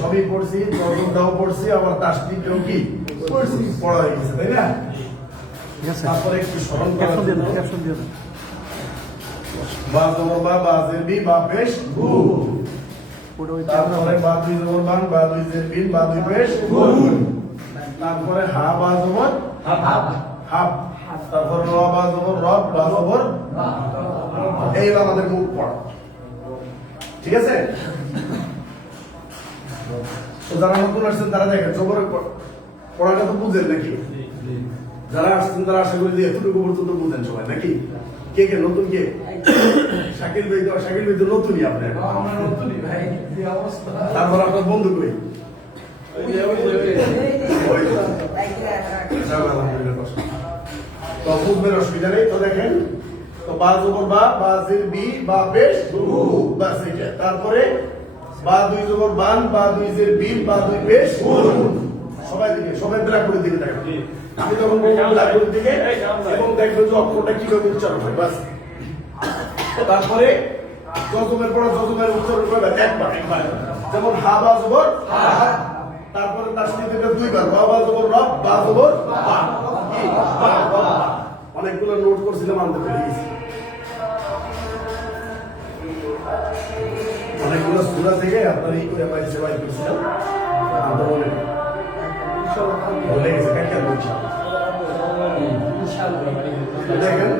সবই পড়ছি, চতুর্থটাও পড়ছি, আবার তাসদিদটাও কি পড়ছি, পড়া হয়ে গেছে, তাই না? তারপরে একটু স্মরণ করার জন্য বা জবর বা, বা জের বি, বা পেশ গু, তারপরে বা দুই জবর বান, বা দুই জের বিন, বা দুই পেশ গুন, তারপরে হা বা জবর হাব, তারপরে র বা জবর রব, বা জবর এই আমাদের মুখ পড়া, ঠিক আছে? তো যারা নতুন আসছেন তারা দেখেন জবরের পড়াটা তো বুঝেন নাকি? যারা আসছেন তারা আশা করি যে এতটুকু পর্যন্ত বুঝেন সবাই নাকি? কে কে নতুন? কে? শাকিল ভাই তো নতুনই আপনার। তারপর আপনার বন্ধু কই? তো বুঝবেন, অসুবিধা নেই। তো দেখেন, তো বা জবর বা, বা জের বি, বা পেশ গু, বাস এটা। তারপরে বা দুই জবর বান, বা দুই জের বিন, বা দুই পেশ গুন। সবাই দিকে, সবাই ব্ল্যাক করে দিকে দেখেন। আমি তখন বলবো ব্ল্যাক করে দিকে এবং দেখবেন যে অক্ষরটা কিভাবে উচ্চারণ হয়, বাস। তারপরে জজমের পড়া, জজমের উচ্চারণ করবে একবার, যেমন হা বা জবর হা, তারপরে তাসদীদটা দুইবার, র বা জবর রব, বা জবর বা, কি বা। অনেকগুলো নোট করছিলাম, আনতে পেরে গেছি। অনেকগুলো সূরা থেকে আপনার এই করে বাইরে সেবাই করছিলাম, আন্দোলনে ভুলে গেছে। কেন বলছি দেখেন,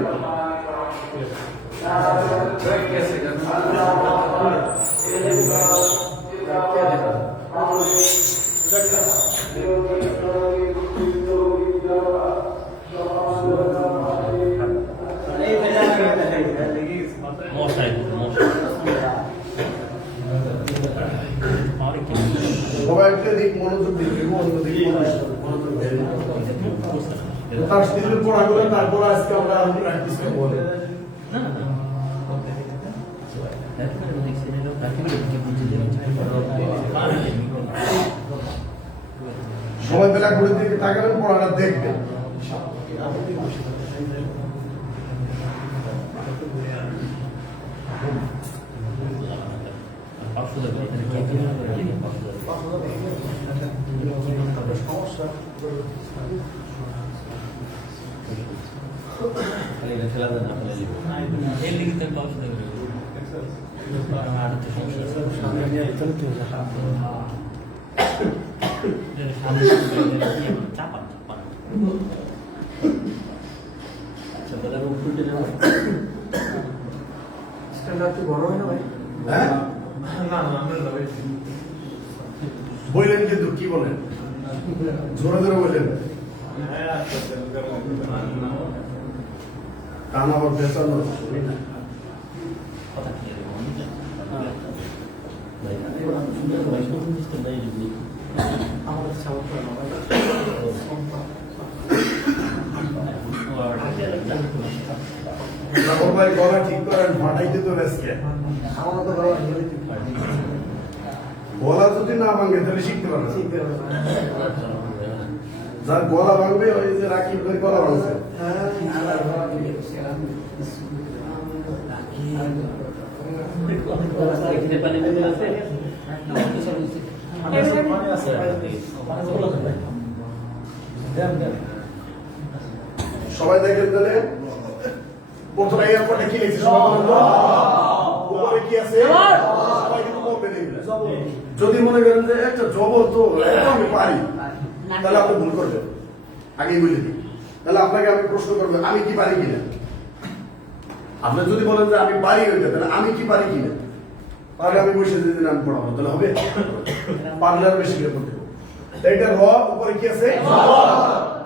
সবাইকে দিক মনোযোগ দিবে, অন্যদিক মনোযোগ দেবে। তার স্ত্রীর পড়া করে তারপর আজকে আমরা প্র্যাকটিস করবো। সবাই বেলা করে দিকে তাকাবেন, পড়াটা দেখবেন। বললেন কিন্তু কি বলেন? জোরে জোরে বললেন। কান আবার পেছানো শুনি না। ভাই গলা ঠিক করেন, ফাটাইতে তো আজকে গলা যদি না ভাঙে তাহলে শিখতে পারবে। যার গলা ভাঙবে ওই যে রাকিব ভাই গলা ভাঙছে। সবাই দেখেন তাহলে প্রথমে এয়ারপোর্টে কি লিখছে? উপরে কি আছে? সবাই কিন্তু বলবে দেখবেন। যদি মনে করেন যে একটা জবর তো আমি পারি, তাহলে আপনি ভুল করবেন। আগেই বলে দিই, তাহলে আপনাকে আমি প্রশ্ন করবো আমি কি পারি কিনা। আপনি যদি বলেন যে আমি পারি ওইটা, তাহলে আমি কি পারি কিনা, তাহলে আমি বসে যদি আমি পড়াবো, তাহলে হবে? পারলে আর বেশি করে পড়তে। এইটা র, উপরে কি আছে?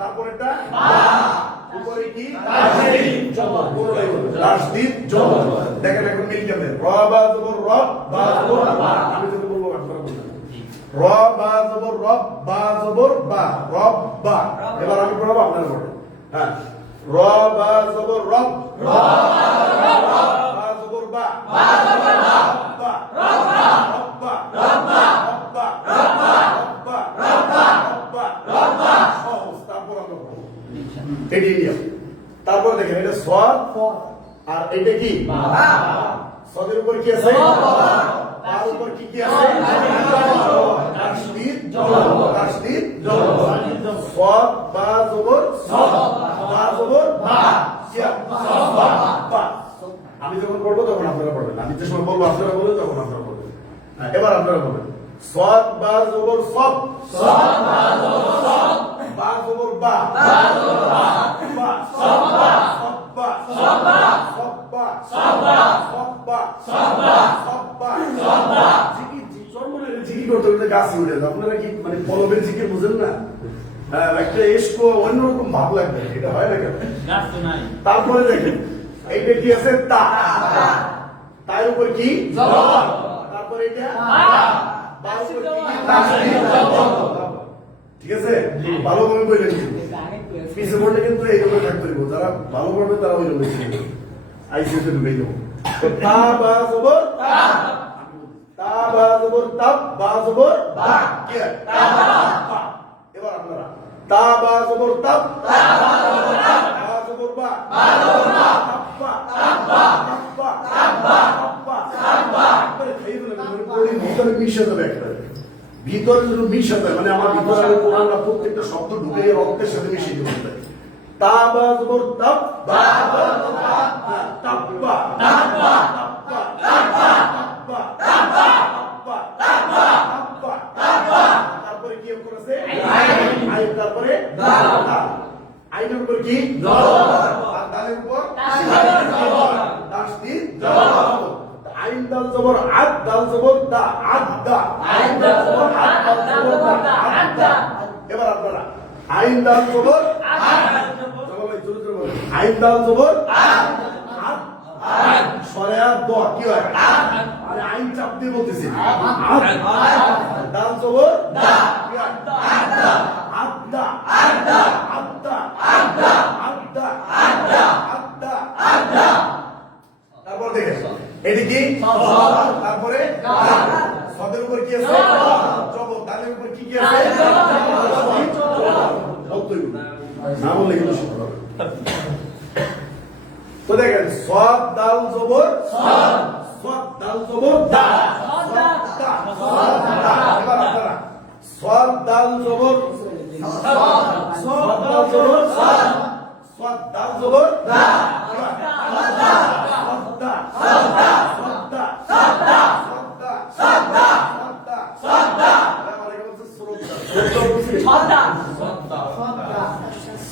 তারপর এটা উপরে কি? তাসদীদ জবর। দেখেন এখন মিল কেমন? র বা জবর রব, বা জবর বা। আমি যদি বলবো আপনারা বলবেন র বা জবর রব, বা জবর বা, রব বা। এবার আমি পড়াবো, আপনারা পড়বেন। হ্যাঁ, র বা জবর রব, বা জবর বা, বা জবর বা, বা রব্বা, রব্বা, রব্বা, রব্বা, রব্বা, রব্বা, রব্বা, রব্বা। সহজ। তারপর আমরা পড়বো এটি নিয়ম। তারপর দেখেন এটা সদ, আর এটা কি? সদের উপর কি আছে? বার উপর কি আছে তাসদীদ সাদ বা জবর বা জবর বা আমি যখন পড়বো তখন আপনারা পড়বেন, আমি যে সময় বলবো আপনারা বলবেন তখন আপনারা পড়বেন। এবার আপনারা বলবেন সাদ বা জবর সব বা জবর বা আপনারা কি মানে কলমের জিকির বুঝেন না? একটা এসকো অন্যরকম ভাব লাগবে, এটা হয় না কেন? তারপরে দেখেন এইটা কি আছে তা, তার উপর কি তারপরে এটা ঠিক আছে, ভালোভাবে বললেন কিন্তু পিছিয়ে পড়লে কিন্তু এইভাবে থাকতে হইব, যারা ভালো পড়বে তারা ওই রকম আইসিএসে ঢুকে যাবো। তা বা জবর তা বা জবর তাপ বা জবর কি হয়? এবার আপনারা তা বা জবর তাপ বা জবর বা ভিতরে মিশে যাবে একটা, ভিতরে যদি মিশে যায় মানে আমার ভিতরে কোরআনটা প্রত্যেকটা শব্দ ঢুকে রক্তের সাথে মিশিয়ে দিতে পারে। তা বা জবর তাপ বা তাপ্পা তারপরে কি করেছে আইন, তারপরে আইনের উপর কি আর দালের উপর তাসদীদ আইন দাল জবর আদ দাল জবর দা আদা আইন দাল জবর আদ দাল জবর দা আদা। এবার আপনারা আইন দাল জবর আইন দাল জবর সরেয়া দ কি হয়? আরে আইন চাপ দিয়ে বলতেছি দাল জবর কি হয়? আদা আদা আদা আদা আদা আদা আদা। তারপর দেখেন এটি কি তারপরে সদের উপর কি আছে জবর, দালের উপর কি আছে না বললে কিন্তু শুনতে হবে। তো দেখেন সদ দাল জবর সদ দাল জবর দা এবার আপনারা সদ দাল জবর সদ দাল জবর সদ দাল জবর দা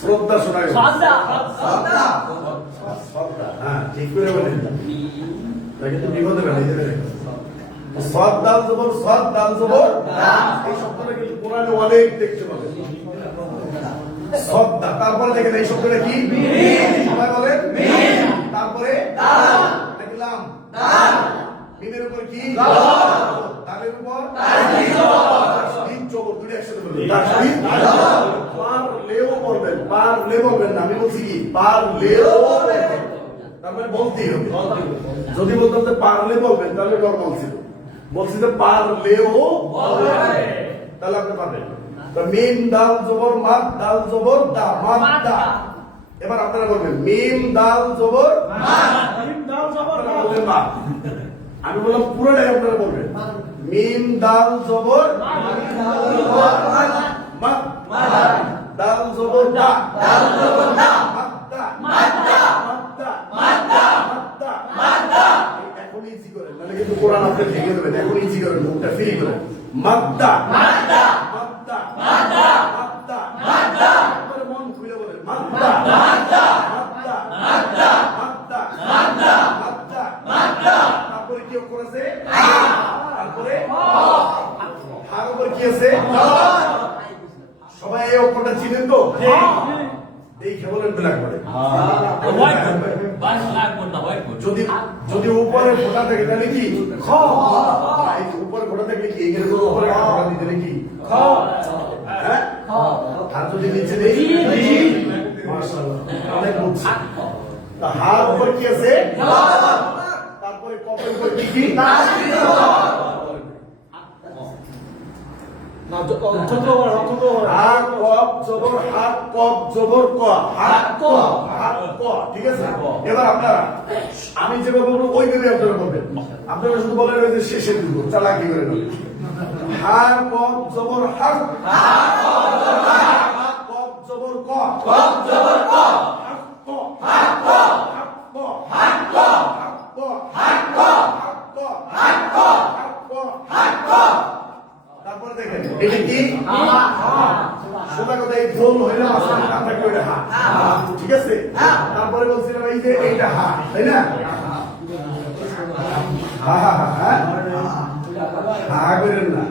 শ্রদ্ধা শোনা গেল, হ্যাঁ ঠিক করে বলেন, কিন্তু বিপদে বেড়াইতে পারে। সদ দাল জবর সদ দাল জবর এই শব্দটা কিন্তু কোরআনে অনেক দেখতে পাবেন। সদ্দা, তারপরে দেখেন এই শব্দটা কি সবাই বলেন তারপরে দেখলাম মিমের উপর কি দালের উপর তাসদীদ জবর দুটো একসাথে বলবেন তাসদীদ পারলেও বলবেন, পারলে বলবেন না, আমি বলছি কি পারলেও তার মানে বলতেই হবে। যদি বলতাম যে পারলে বলবেন তাহলে নরমাল ছিল, বলছি যে পারলেও বলবেন তাহলে আপনি পারবেন। মিম দাল জবর মাদ দাল জবর দা মাদদা। এবার আপনারা বলবেন মিম দাল জবর মিম দাল জবর বলবেন মা, আমি বললাম পুরোটাই আপনারা বলবেন মিম দাল জবর মাদ দাল জবর দা মাদদা মাদদা মাদদা। এখন ইজি করেন মানে কিন্তু কোরআন আপনি ভেঙে দেবেন, এখন ইজি করেন মুখটা ফ্রি করেন মাদদা মাদদা মাদদা মাদদা মাদদা মন খুলে বলেন মাদদা মাদদা মাদদা মাদদা মাদদা মাদদা মাদদা মাদদা। তারপরে কি করেছে তারপরে হার উপর কি আছে সবাই এই অক্ষরটা চিনেন তো দেখে বলেন ব্ল্যাক বলে যদি যদি উপরে ফোটা থাকে তাহলে কি খ, উপরে ফোটা থাকলে কি এখানে তো উপরে ফোটা দিতে নাকি খ, হ্যাঁ আর যদি নিচে দেই মাশাআল্লাহ অনেক বুঝছি। তা হার উপর কি আছে তারপরে কফের উপর কি কি হা কফ জবর হা কফ জবর ক হা ক হা ক ঠিক আছে এবার আপনারা আমি যেভাবে বলবো ওইভাবে আপনারা বলবেন আপনারা শুধু বলেন ওই যে শেষের দুটো চালাকি করে নেবেন হা কফ জবর হা হা কফ জবর ক কফ জবর ক হা ক হা ক হা ক হা ক হা ক হা ক তারপরে দেখেন এটা কি সোজা কথা এই গোল হইলে মাঝখানে না থাকে ওইটা হা ঠিক আছে তারপরে বলছিলাম এই যে এইটা হা তাই না হা হা হা হা হা করেন না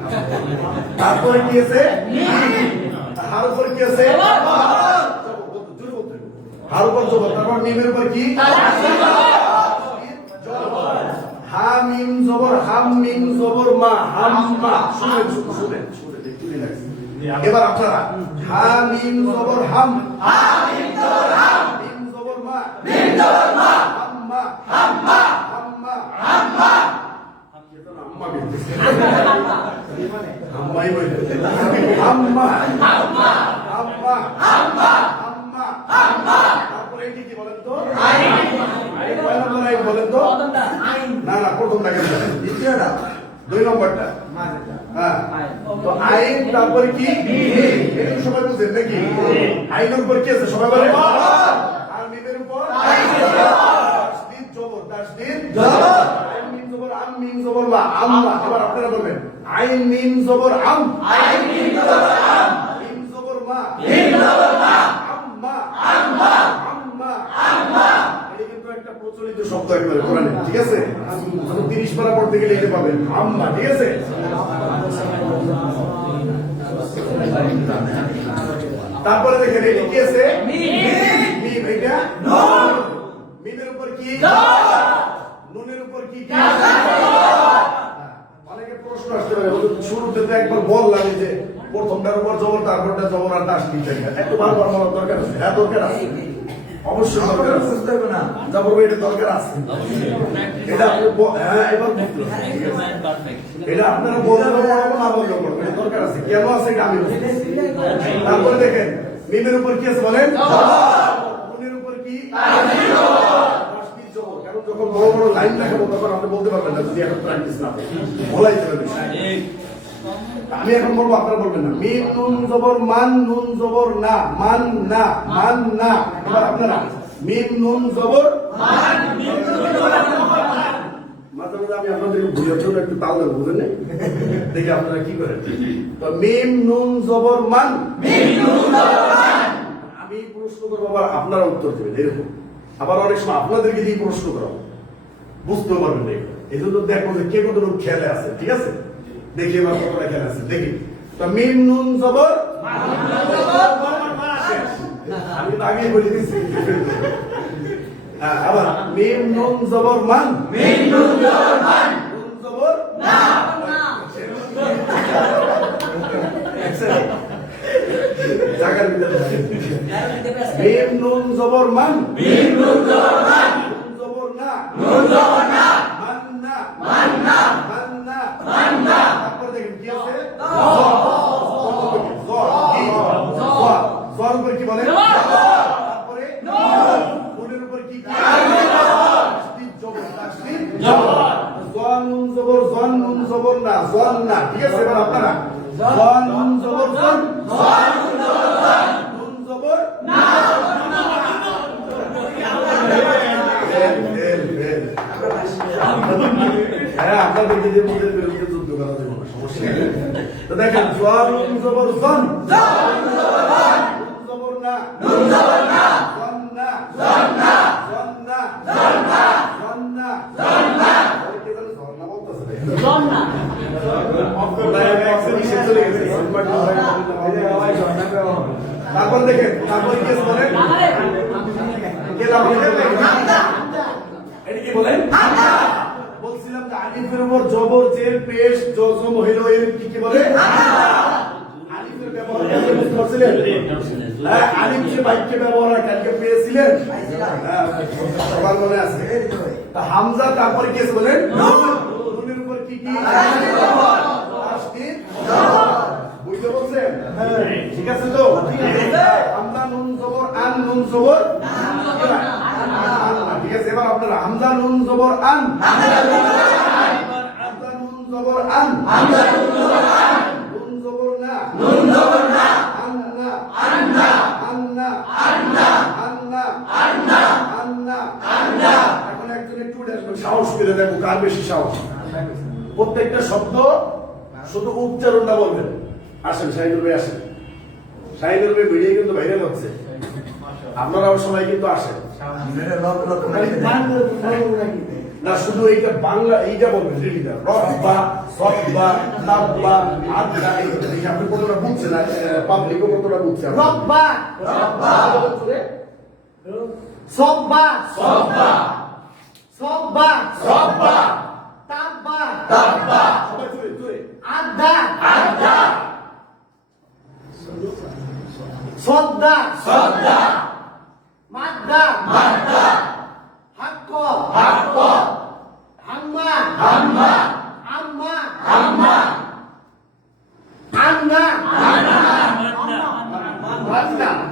তারপরে কি আছে হার উপর কি আছে হার উপর জবর তারপর মিমের উপর কি হা মিম জবর হাম মিম জবর মা হাম্মা শুনেন শুনেন এবার আপনারা হা মিম জবর হাম হা মিম জবর হাম মিম জবর মা মিম জবর মা হাম্মা হাম্মা হাম্মা হাম্মা হাম্মাই বলে হাম্মা হাম্মা হাম্মা হাম্মা হাম্মা হাম্মা তারপরে এটি কি বলেন তো আইন কয় নম্বর আইন বলেন তো না না প্রথমটা কেন দ্বিতীয়টা দুই নম্বরটা হ্যাঁ তো আইন তারপরে কি এটা তো সবাই বুঝেন নাকি আইনের উপর কি আছে সবাই বলেন আর মিমের উপর তাসদীদ জবর তাসদীদ জবর আইন মিম জবর আম মিম জবর মা আম্মা এবার আপনারা বলবেন আইন মিম জবর আম আইন মিম জবর আম মিম জবর মা মিম জবর মা আম্মা আম্মা আম্মা আম্মা একটা প্রচলিত শব্দ একেবারে কোরআনে ঠিক আছে 30 পারা পড়তে গেলে এটা পাবেন আম্মা ঠিক আছে তারপরে দেখেন এটা কি আছে মিম এটা নুন মিমের উপর কি নুনের উপর কি অনেকে প্রশ্ন আসতে পারে শুরুতে তো একবার বললাম যে প্রথমটার উপর জবর তারপরটা জবর আর দাস দিতে একটু বারবার বলার দরকার আছে হ্যাঁ দরকার আছে অবশ্যই দরকার আছে বুঝতে হবে না জবর এটা দরকার আছে এটা হ্যাঁ এবার এটা আপনারা বলতে পারবো না বলতে পারবো এটা দরকার আছে কেন আছে এটা আমি তারপরে দেখেন মিমের উপর কি আছে বলেন নুনের উপর কি কারণ যখন বড় বড় লাইন দেখাবো তখন আপনি বলতে পারবেন না যদি এখন প্র্যাকটিস না বলাই যাবে আমি এখন বলবো আপনারা বলবেন না মিম নুন জবর মান নুন জবর না মান না মান না এবার আপনারা মিম নুন জবর মান মিম নুন জবর মাঝে মাঝে আমি আপনাদের ভুলের জন্য একটু তাল দেবো বুঝলেন দেখি আপনারা কি করেন তো মিম নুন জবর মান মিম নুন জবর মান আমি প্রশ্ন করবো আবার আপনারা উত্তর দেবেন এরকম আবার অনেক সময় আপনাদেরকে দিয়ে প্রশ্ন করা বুঝতে পারবেন না এই জন্য দেখবো যে কে কতটুকু খেয়ালে আছে ঠিক আছে দেখি এবার কতটা খেয়াল আছে দেখি তো মিম নুন জবর আমি তো আগেই বলে দিচ্ছি আবার মিম নুন জবর মান মিম নুন জবর মান নুন জবর না জায়গার ভিতরে মিম নুন জবর মান মিম নুন জবর মান নুন জবর না নুন জবর না মান না মান না মান না মান না তারপর দেখেন কি আছে জর উপর কি বলে তারপরে নুনের উপর কি তাসদীদ জবর তাসদীদ জবর জন নুন জবর জন নুন জবর না জন না ঠিক আছে এবার আপনারা জন নুন জবর জন জন নুন জবর জন নুন জবর না হ্যাঁ আপনাদেরকে যে মধ্যে বিরুদ্ধে যুদ্ধ করা যাবে না সমস্যা নেই তো দেখেন জন নুন জবর জন জন নুন জবর জন নুন জবর না নুন জবর না জন না জন না জন না জন না জন না জন না কে জানো জন না বলতেছে জন না তারপর দেখেন তারপর কি বলেন এটা কি বলেন বলছিলাম যে আলিফের উপর জবর জের পেশ জজম হইল এর কি বলে আলিফের ব্যবহার বুঝতে পারছিলেন হ্যাঁ আলিফ যে বাক্যে ব্যবহার কালকে পেয়েছিলেন সবার মনে আছে তা হামজা তারপরে কি আছে বলেন নুনের উপর কি কি তাসদীদ জবর জবর আন, হামজা নুন জবর আন, নুন জবর না, আন্না, আন্না, আন্না। এখন একজন একটু উঠে আসবে, সাহস করে দেখো কার বেশি সাহস। প্রত্যেকটা শব্দ শুধু উচ্চারণটা বলবেন। আসেন শাহিদুল ভাই, আসেন। শাহিদুল ভাই ভিডিও কিন্তু ভাইরাল হচ্ছে, আপনারাও সবাই কিন্তু আসেন না। শুধু এইটা বাংলা, এইটা বলবেন রেডিটা, রব্বা, সব্বা, তাব্বা, আদা, এইটা আপনি কতটা বুঝছেন, পাবলিকও কতটা বুঝছে। রব্বা, সব্বা, সব্বা, তাব্বা, সবাই জোরে জোরে। আদা, সদ্দা, মাদ্দা, হাক্ক, হাম্মা, আম্মা, আন্না,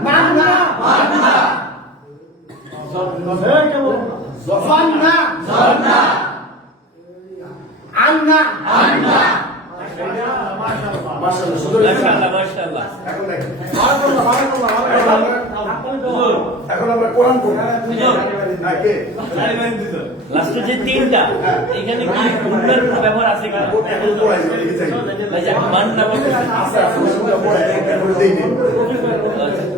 মান্না, জন্না, আন্না, মাশাআল্লাহ, সুন্দর হয়েছে। এখন দেখেন, এখন আমরা কোরআন পড়ব। না কে? লাস্টে যে তিনটা এখানে কি গুণের কোনো ব্যবহার আছে কিনা? এখন পড়াই লিখে যাই। ভাই যে মান না বলতে আচ্ছা, শুনটা পড়াই, এখন দেই দিন।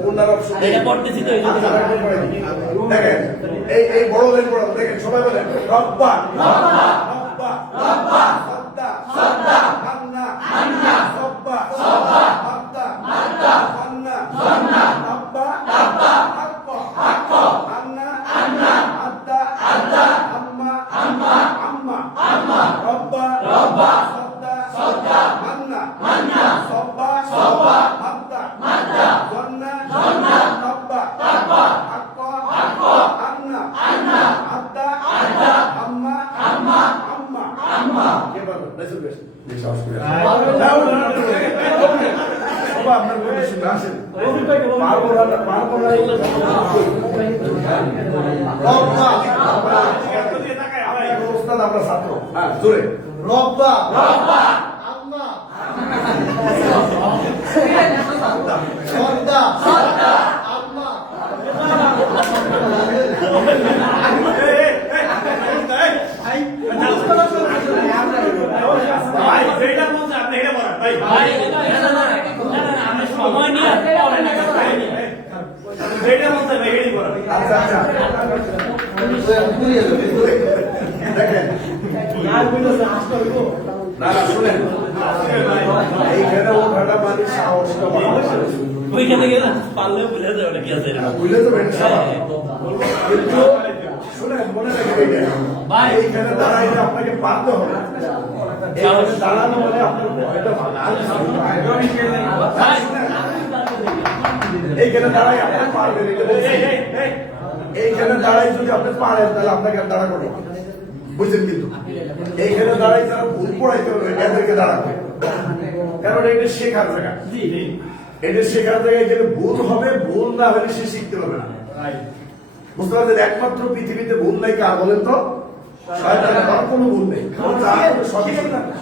কোনটার অপশন? এটা পড়তেছি তো এই জন্য। আচ্ছা, এখন পড়াই দিন। দেখেন, এই বড় লাইন পড়াবো। দেখেন, সবাই বলেন রব্বা, রব্বা, সদ্দা, আন্না, সব্বা, আদ্দা, আন্না, রব্বা, হাক্ক, আন্না, আদ্দা, আম্মা, রব্বা, সদ্দা, আন্না, সব্বা, আদ্দা, জন্না, রব্বা, হাক্ক, আন্না, আদ্দা, আম্মা। কে বলবে? রাসূল বেশ সাহস করে। সবাই আপনার কথা শুনে আসেন। পারবো না। ওস্তাদ, আমরা ছাত্র। হ্যাঁ, জোরে। রব্বা, আম্মা, সদ্দা, আম্মা, ভাই আমরা সময় নিয়ে পড়ে না। আচ্ছা। দেখেন, না শুনেন, এইখানে ওঠাটা মানে সাহসটা ওইখানে গেলে পারলেও বুঝে যাবে ওটা কি আছে না। বুঝলে তো বেটা সাহস। কিন্তু শুনেন, মনে রাখবেন ভাই এইখানে দাঁড়াইলে আপনাকে পারতে হবে। এইখানে দাঁড়ানো মানে আপনার ভয়টা ভালো। এইখানে দাঁড়াই আপনি পারবেন, এইখানে দাঁড়াই যদি আপনি পারেন তাহলে আপনাকে আর দাঁড়া করবো, বুঝলেন? কিন্তু এইখানে দাঁড়াই যারা ভুল পড়াইতে হবে এদেরকে দাঁড়াবে, কারণ এটা শেখার জায়গা। এটা শেখার জায়গায় গেলে ভুল হবে, ভুল না হলে সে শিখতে পারবে না। বুঝতে পারছেন? একমাত্র পৃথিবীতে ভুল নাই কার বলেন তো? শয়তানের। আর কোনো ভুল নেই।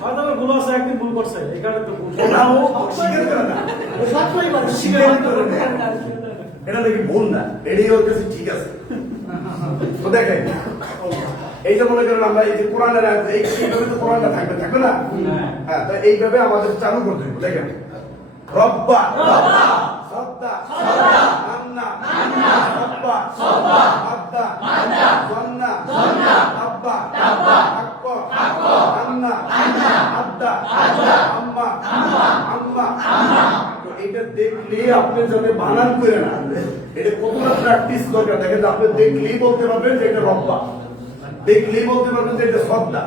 শয়তানের ভুল আছে, একদিন ভুল করছে, এখানে তো ভুল। ওটাও স্বীকার করে না, সত্যই বলে স্বীকার করে না। এটা নাকি ভুল না, এটাই ওর কাছে ঠিক আছে। তো দেখেন, এই যে মনে করেন আমরা এই যে কোরআনের এইভাবে তো কোরআনটা থাকবে না? হ্যাঁ, তো এইভাবে আমাদের চালু করতে হবে। দেখেন, রব্বা, সদ্দা, আন্না, সব্বা, আদ্দা, জন্না, আব্বা, হাক্ক, আন্না, আদ্দা, আম্মা। তো এটা দেখলে আপনি যাতে বানান করে না, এটা কতটা প্র্যাকটিস দরকার। দেখেন, আপনি দেখলেই বলতে পারবেন যে এটা রব্বা, দেখলেই বলতে পারবেন যে এটা সদ্দা,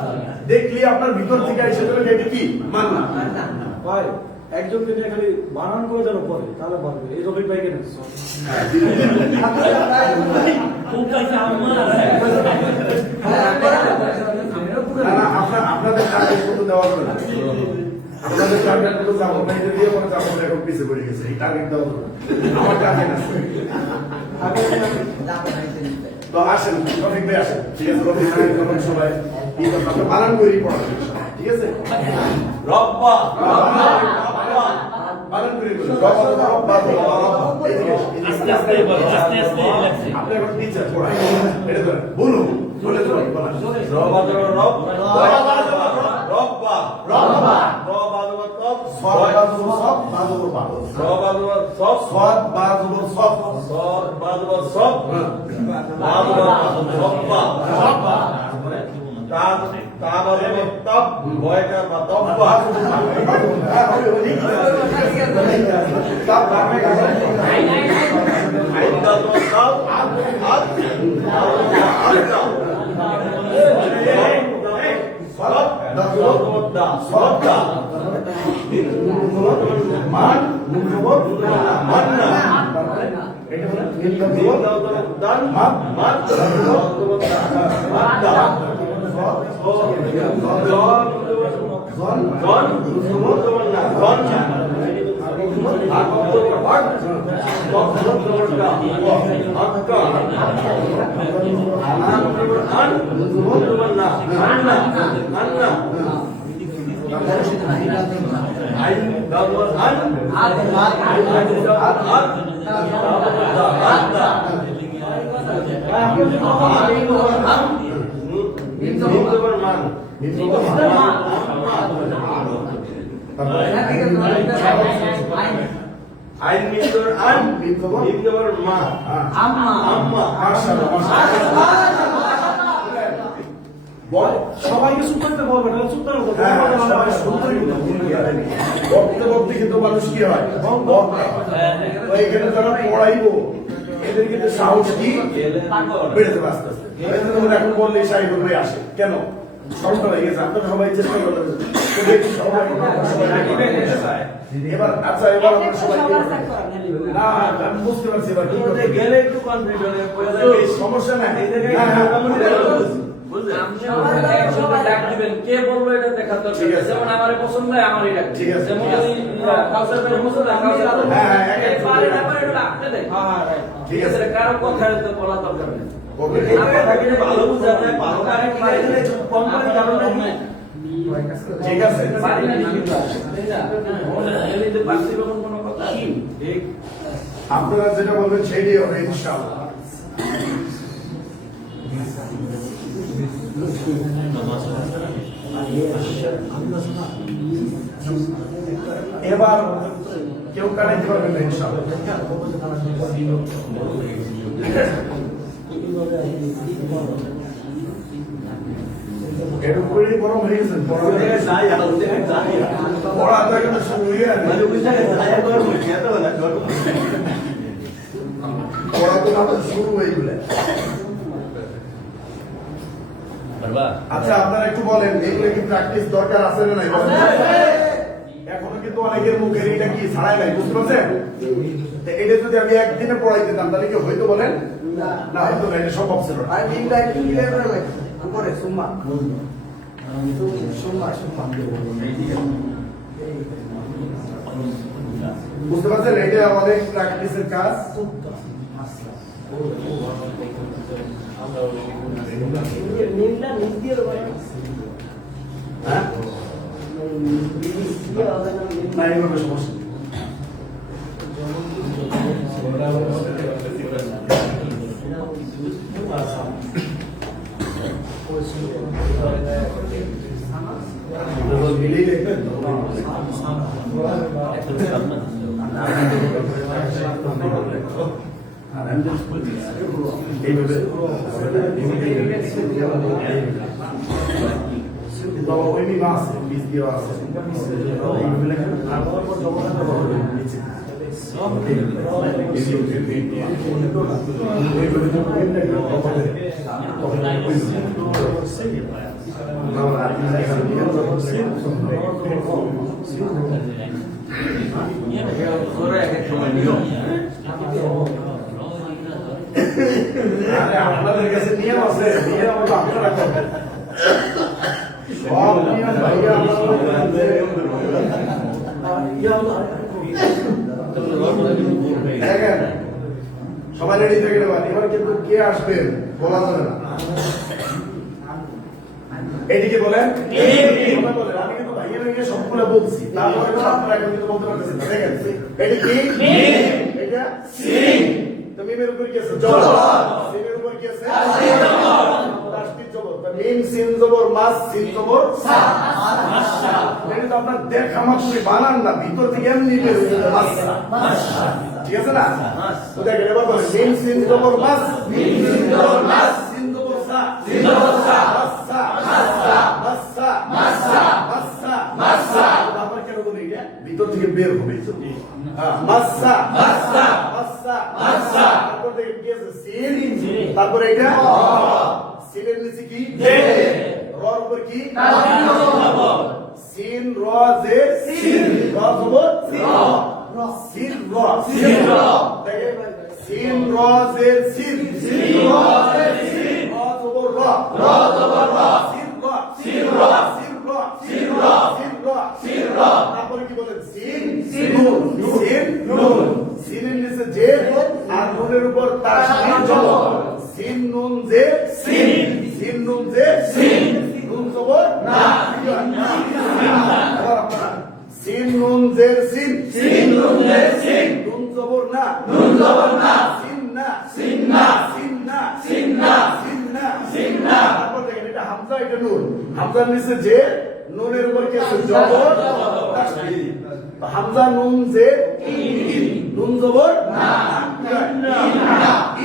দেখলেই আপনার ভিতর থেকে এসে যাবে যে এটা কি মান্না। ভাই একজনকে নিয়ে খালি বানান করে যেন পড়ে, তাহলে পারবে। এই রবি ভাইকে নেন। খুব কাছে আমার না, আপনাদের টার্গেট কত দেওয়া হবে না। আপনাদের টার্গেট কত যাবো না, এটা দিয়ে পরে যাবো এখন পিছিয়ে পড়ে গেছে। এই টার্গেট দেওয়া হবে না। আমার টার্গেট আছে। তো আসেন রফিক ভাই আসেন, ঠিক আছে? রফিক ভাই তখন সবাই এই কথাটা বানান করে পড়াবেন, ঠিক আছে? রব্বা বানান করে বলুন, রব্বা রব্বা। এদিকে আসেন, এদিকে আস্তে আস্তে বলো, আস্তে আস্তে লাগছে। আপনি এখন টিচার পড়াই, এটা ধরেন বলুন, বলে ধরুন, বলেন। রব্বা ধরো রব, রব্বা রব্বা রব্বা রব্বা ধরো রব, সব বাজু সব বাজু বা রব্বা ধরো সব, সব বাজু সব সব বাজবা সব, বাজবা রব্বা, রব্বা তা তা বাজবা তব, বয়কা বা তব্বা, আইন বাজবা সব, আদ মান মুখবত মান্না এটা বলেন দান মান মান আইন মিন্দর আন মিন্দর মা আম্মা আম্মা সবাইকে চুপ করতে বলবে না, চুপ করে বলবে। বক্তে বক্তে কিন্তু মানুষ কি হয় এখানে যারা পড়াইবো এদের কিন্তু সাহস কি বেড়ে যাবে আস্তে আস্তে। এই জন্য আমরা এখন বললে সাহিবুল ভাই আসে কেন সরকার হয়ে গেছে, আপনারা সবাই চেষ্টা করলেন এবার। আচ্ছা এবার আমরা সবাই না আমি বুঝতে পারছি এবার কি করতে গেলে একটু কনফিউশন সমস্যা নাই। কে বলবো এটা দেখার দরকার ঠিক নেই। আছে। যেমন আমার পছন্দ হয় আমারই ডাক ঠিক আছে। যেমন ওই কাউসার ভাই পছন্দ হয় কাউসার হ্যাঁ, হ্যাঁ, এক এক পারে না পারে এটা আপনি দেখ ঠিক আছে। কারো কথা তো বলা দরকার নেই ওকে। ভালো বুঝা যায় ভালো কারে কি গাইলে কোম্পানি কারণ নাই ঠিক আছে পারি না কিন্তু তাই না এলিতে পারছি এরকম কোনো কথা ঠিক আপনারা যেটা বলবেন সেটাই হবে ইনশাআল্লাহ। এবার কেউ কাটাইতে পারবেন না ইনশাআল্লাহ। একটু করে গরম হয়ে গেছে পড়া তো এখন শুরু হয়ে গেছে। পড়া তো মাত্র শুরু হয়ে গেলে। আচ্ছা আপনারা একটু বলেন এগুলো কি প্র্যাকটিস দরকার আছে না নাই বলেন? এখনো কিন্তু অনেকের মুখের এটা কি ছাড়াই নাই, বুঝতে পারছেন? তো এটা যদি আমি একদিনে পড়াই দিতাম তাহলে কি হয়তো বলেন? না হয়তো না, এটা সম্ভব ছিল না। বুঝতে পারছেন এটা আমাদের প্র্যাকটিসের কাজ। হ্যাঁ না এইভাবে সমস্যা নেই। মিলিয়ে দেখবেন বাবা ওই মিমা আছে বীজ দিয়ে আছে আপনাদের কাছে নিয়ম আছে, নিয়ম হলো আপনারা করবেন। সব নিয়ম ভাইয়া দেখেন সবাই রেডি থেকে নেবেন। এবার কিন্তু কে আসবেন বলা যাবে না। এদিকে বলেন সবাই বলেন, আমি কিন্তু ভাইয়া ভাইয়া সবগুলো বলছি, তারপরে তো আপনারা এখন কিন্তু বলতে পারতেছেন না। দেখেন এটা কি এটা সিন, তো মিমের উপর কি আছে জবর, সিনের উপর কি আছে তাসদীদ জবর, তো মিম সিন জবর মাস সিন জবর সা। এটা তো আপনার দেখা মাত্র বানান না, ভিতর থেকে এমনি বের হয়ে যাবে মাসা, ঠিক আছে না? তো দেখেন এবার বলেন মিম সিন জবর মাস, মিম সিন জবর মাস, সিন জবর সা, সিন জবর সা, মাসা মাসা মাসা মাসা মাসা মাসা। আমরা কেন বলি এটা ভিতর থেকে বের হবে, হ্যাঁ মাসা মাসা মাসা মাসা। তারপর দেখেন কি আছে সিন, তারপরে এটা সিনের নিচে কি রর উপর কি সিন র জে সিন, র জবর সিন র সিন র, দেখেন সিন র জে সিন, সিন র জে সিন, র জবর র, র জবর র, সিন র সিন র, সিন র সিন র, সিন র সিন র। তারপরে কি বলেন সিন সিন নুন, সিন নুন, সিনের নিচে জে আর নুনের উপর তাসদীদ জবর, সিন নুন জে সিন, সিন নুন জে সিন, নুন জবর না, এবার আপনারা সিন নুন জে সিন, সিন নুন জে সিন, নুন জবর না, নুন জবর না, সিন না, সিন না, সিন না, সিন না, সিন না, সিন না। তারপর দেখেন এটা হামজা, এটা নুন, হামজার নিচে যে, নুনের উপর কি আছে জবর তাসদীদ, হামজা নুন জে নুন জবর না, ইন্না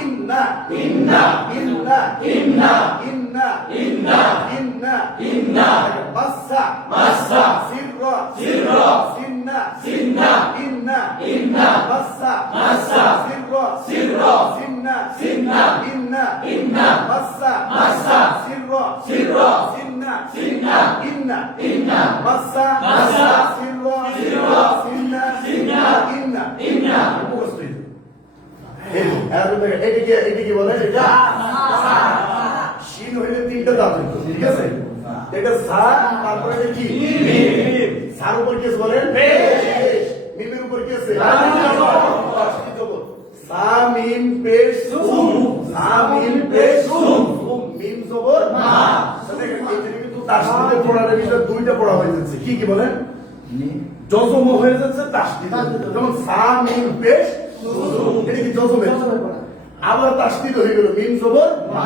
ইন্না ইন্না ইন্না ইন্না ইন্না ইন্না ইন্না ইন্না, মাসা মাসা সিররা সিররা সিন্না সিন্না ইন্না ইন্না মাসা মাসা সিররা সিররা সিন্না সিন্না ইন্না ইন্না মাসা মাসা সিররা সিররা সিন্না সিন্না ইন্না ইন্না মাসা মাসা সিররা সিররা সিন্না সিন্না ইন্না ইন্না। উপস্থিত এদিকে বলে এটা শিন হইলে তিনটা দাঁত হইতো, ঠিক আছে? এটা সা, তারপরে এটা কি মিম, সার উপর কি আছে বলেন পেশ, মিমের উপর কি আছে তাসদীদ জবর, সা মিম পেশ সুম, সা মিম পেশ সুম, সুম মিম জবর মা। দেখেন এটা কিন্তু তাসদীদের পড়ার ভিতরে দুইটা পড়া হয়ে যাচ্ছে, কি কি বলেন জজম হয়ে যাচ্ছে তাসদীদ, যেমন সা মিম পেশ সুম, এটা কি জজমের, আবার তাসদীদ হয়ে গেল মিম জবর মা,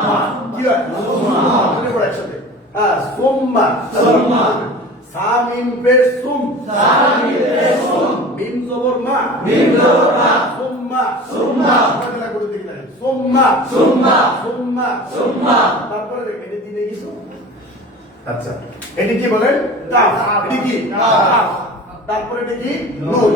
কি হয় দুটো পড়া একসাথে, হ্যাঁ সুম্মা, সা মিম পেশ সুম, সা মিম পেশ সুম, মিম জবর মা, মিম জবর মা, সুম্মা সুম্মা, বাংলা করে দেখি সুম্মা সুম্মা সুম্মা সুম্মা। তারপরে দেখেন এটা দিনে কিছু, আচ্ছা এটা কি বলেন কাফ, এটা কি কাফ, তারপরে এটা কি নুন,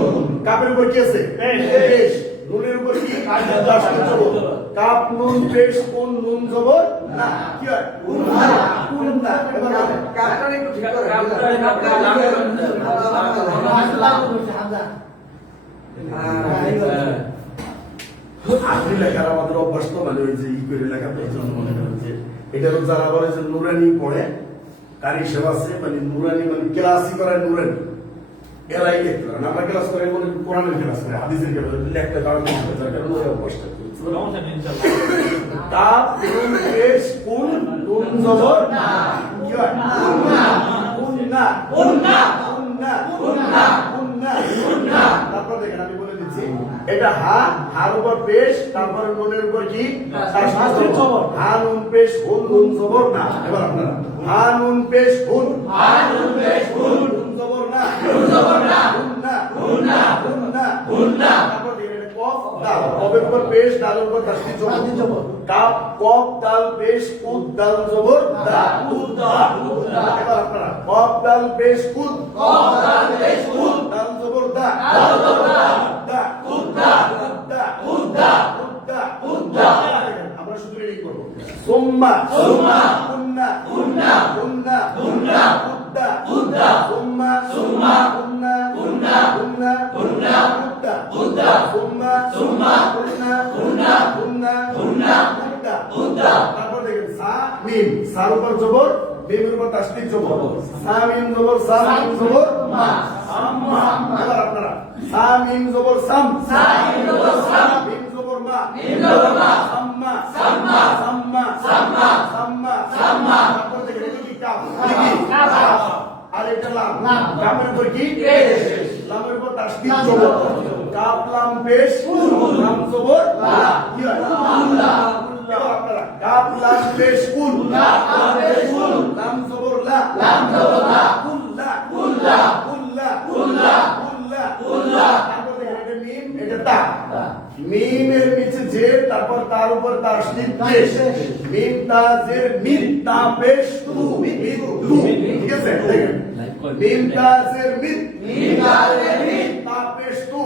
কাফের উপর কি আছে পেশ, নুনের উপর কি তাসদীদ জবর, কাফ নুন পেশ কোন নুন জবর না, কি হয় উন্না উন্না। এবার কাফটা একটু ঠিক করে আপনি লেখার আমাদের অভ্যাস তো মানে ওই যে ই করে লেখা, এই জন্য মনে করেন যে এটা যারা বলে যে নুরানি পড়ে কারি সেবা আছে, মানে নুরানি মানে ক্লাসই করে নুরানি, এরাই দেখতে পারেন। আমরা ক্লাস করে বলে কোরআনের ক্লাস করে, হাদিসের ক্লাস লেখতে কারণ অভ্যাসটা তাপ নুন পেশ কুন নুন জবর না, কি হয় উন্না উন্না উন্না উন্না উন্না উন্না উন্না। তারপর দেখেন আমি বলে দিচ্ছি এটা হা, হার উপর পেশ, তারপরে নুনের উপর কি তাসদীদ জবর, হা নুন পেশ হুন, নুন জবর না। এবার আপনারা হা নুন পেশ হুন, হা নুন পেশ হুন, নুন জবর না, নুন জবর না, উন্না উন্না উন্না উন্না। তারপর দেখেন এটা কফ দাল, কফের উপর পেশ, দালের উপর তাসদীদ জবর, কাপ কফ দাল পেশ কুদ, দাল জবর দা, উদ্দা উদ্দা। এবার আপনারা কফ দাল পেশ কুদ, কফ দাল পেশ কুদ, দাল জবর দা, দাল জবর দা, উদ্দা উদ্দা উদ্দা উদ্দা উদ্দা। আমরা শুধু রেডি করব সুম্মা সুম্মা উন্না উন্না উন্না উন্না উদ্দা উদ্দা সুম্মা সুম্মা উন্না উন্না উন্না উন্না উদ্দা উদ্দা সুম্মা সুম্মা উন্না উন্না উন্না উন্না উদ্দা উদ্দা। তারপর দেখেন সা মিম, সার উপর জবর, মিমের উপর তাসদীদ জবর, সা মিম জবর সা, মিম জবর মা, সাম্মা। এবার আপনারা সা মিম জবর সাম, সা মিম জবর সাম, মিম জবর মা, মিম জবর মা, সাম্মা সাম্মা সাম্মা তারপরে কি লামের উপর তাসদিদ জবর কাফ লাম পেশ লাম জবর লা কি হয় এবার আপনারা কাফ লাম পেশ কুল লাম জবর লা কুল্লা তারপর দেখেন এটা মিম এটা তা মিমের নিচে জের তারপর তার উপর তাসদিদ পেশ মিম তা জের মিম তা পেশ তু ঠিক আছে দেখেন মিম তা জের মিম তা পেশ তু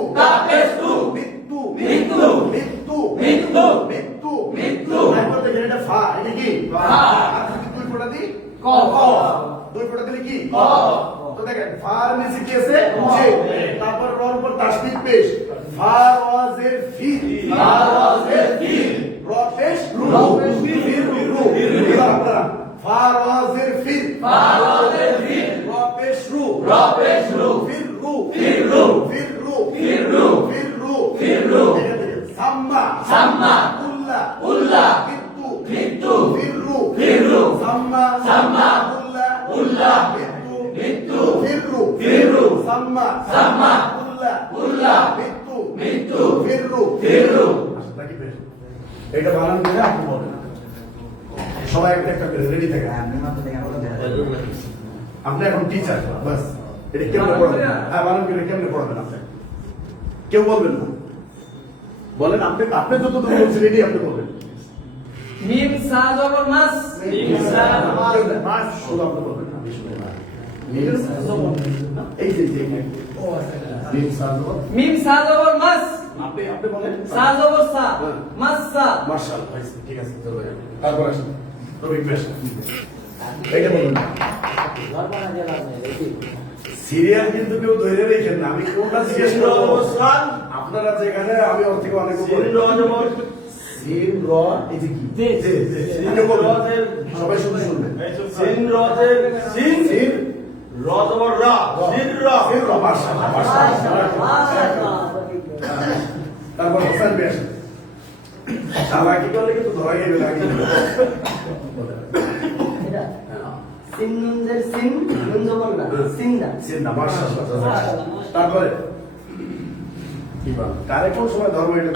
মৃত্যু তারপর দেখেন এটা ফা এটা কি আর যদি দুই ফোঁটা দিই দুই ফোঁটা দিলে কি তো দেখেন ফার নিচে কি আছে জে তারপর রর উপর তাসদিদ পেশ ফা রা জের ফি র পেশ রু এবার আপনারা ফা রা জের ফি র পেশ রু ফির রু সাম্মা উল্লা মৃত্যু ফির রু সাম্মা উল্লা মৃত্যু ফির রু সাম্মা উল্লা মৃত্যু ফির রু এটা বানান করে আপনি বলেন সবাই একটা করে রেডি থাকে আপনি এখন টিচার বাস এটা কেমনে পড়াবেন হ্যাঁ বানান করে কেমনে পড়াবেন আপনি কেউ বলবেন না বলেন আপনি যত দূর বলছেন রেডি আপনি বলবেন মিম সা জবর মাস মাস শুধু আপনি বলবেন না মিম সা জবর এই যে মিম সা জবর মাস আপনি বলেন সা জবর সা মাস সা মাশাআল্লাহ ভাই ঠিক আছে চলো তারপর আসুন রবি বেশ এইটা বলুন সিরিয়াল কিন্তু কেউ ধরে রেখেন না আমি কোনটা জিজ্ঞেস করব আপনারা যেখানে আমি ওর থেকে অনেক সিন র এই যে কি সবাই শুনতে শুনবেন সিন রজের সিন র জবর রা সিন র মাশাআল্লাহ তারপর হাসান বেশ চালাকি করলে কিন্তু ধরা গেলে লাগে সিন নুনজের সিন নুন জবর না সিন্দা সিন্দা মাশাআল্লাহ তারপরে কি বল কারে কোন সময় ধর্ম এটা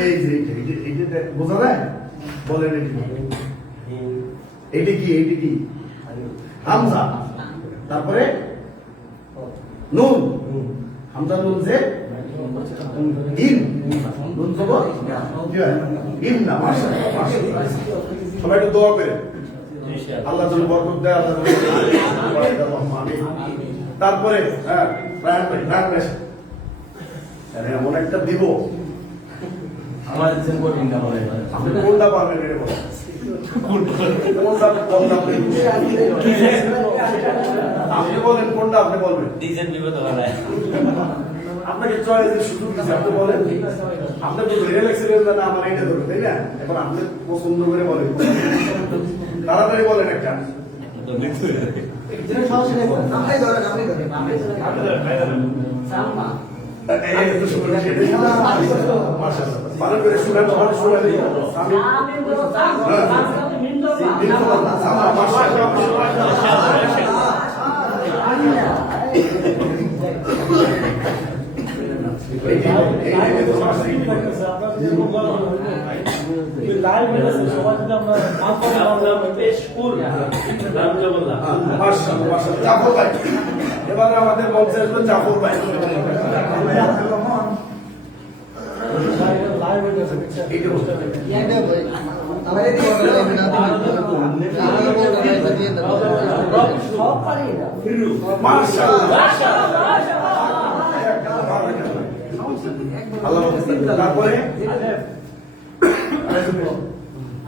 এই যে বোঝা যায় বলেন এইটা কি হামজা তারপরে নুন হামজা নুন যে ইন নুন জবর কি হয় ইন না মাশাআল্লাহ সবাই একটু দোয়া করে আল্লাহ যেন বরকত দেয় আল্লাহ আমিন তারপরে হ্যাঁ রায়হান ভাই এমন একটা দিব আমার জিন কোডিংটা বলে আপনি কোনটা পারবেন এটা বলেন আপনি বলেন কোনটা আপনি বলবেন ডিজাইন বিপদ হয় আপনাকে চয়েসের সুযোগ দিচ্ছে আপনি বলেন আপনি তো ধরে লেখছিলেন না আমার এটা ধরবে তাই না এখন আপনি পছন্দ করে বলেন তাড়াতাড়ি বলেন একটা সাম্মা পালন করে শুনেন তোমার শুনে জাফর ভাই এবার আমাদের মঞ্চে আসবেন জাফর ভাই তারপরে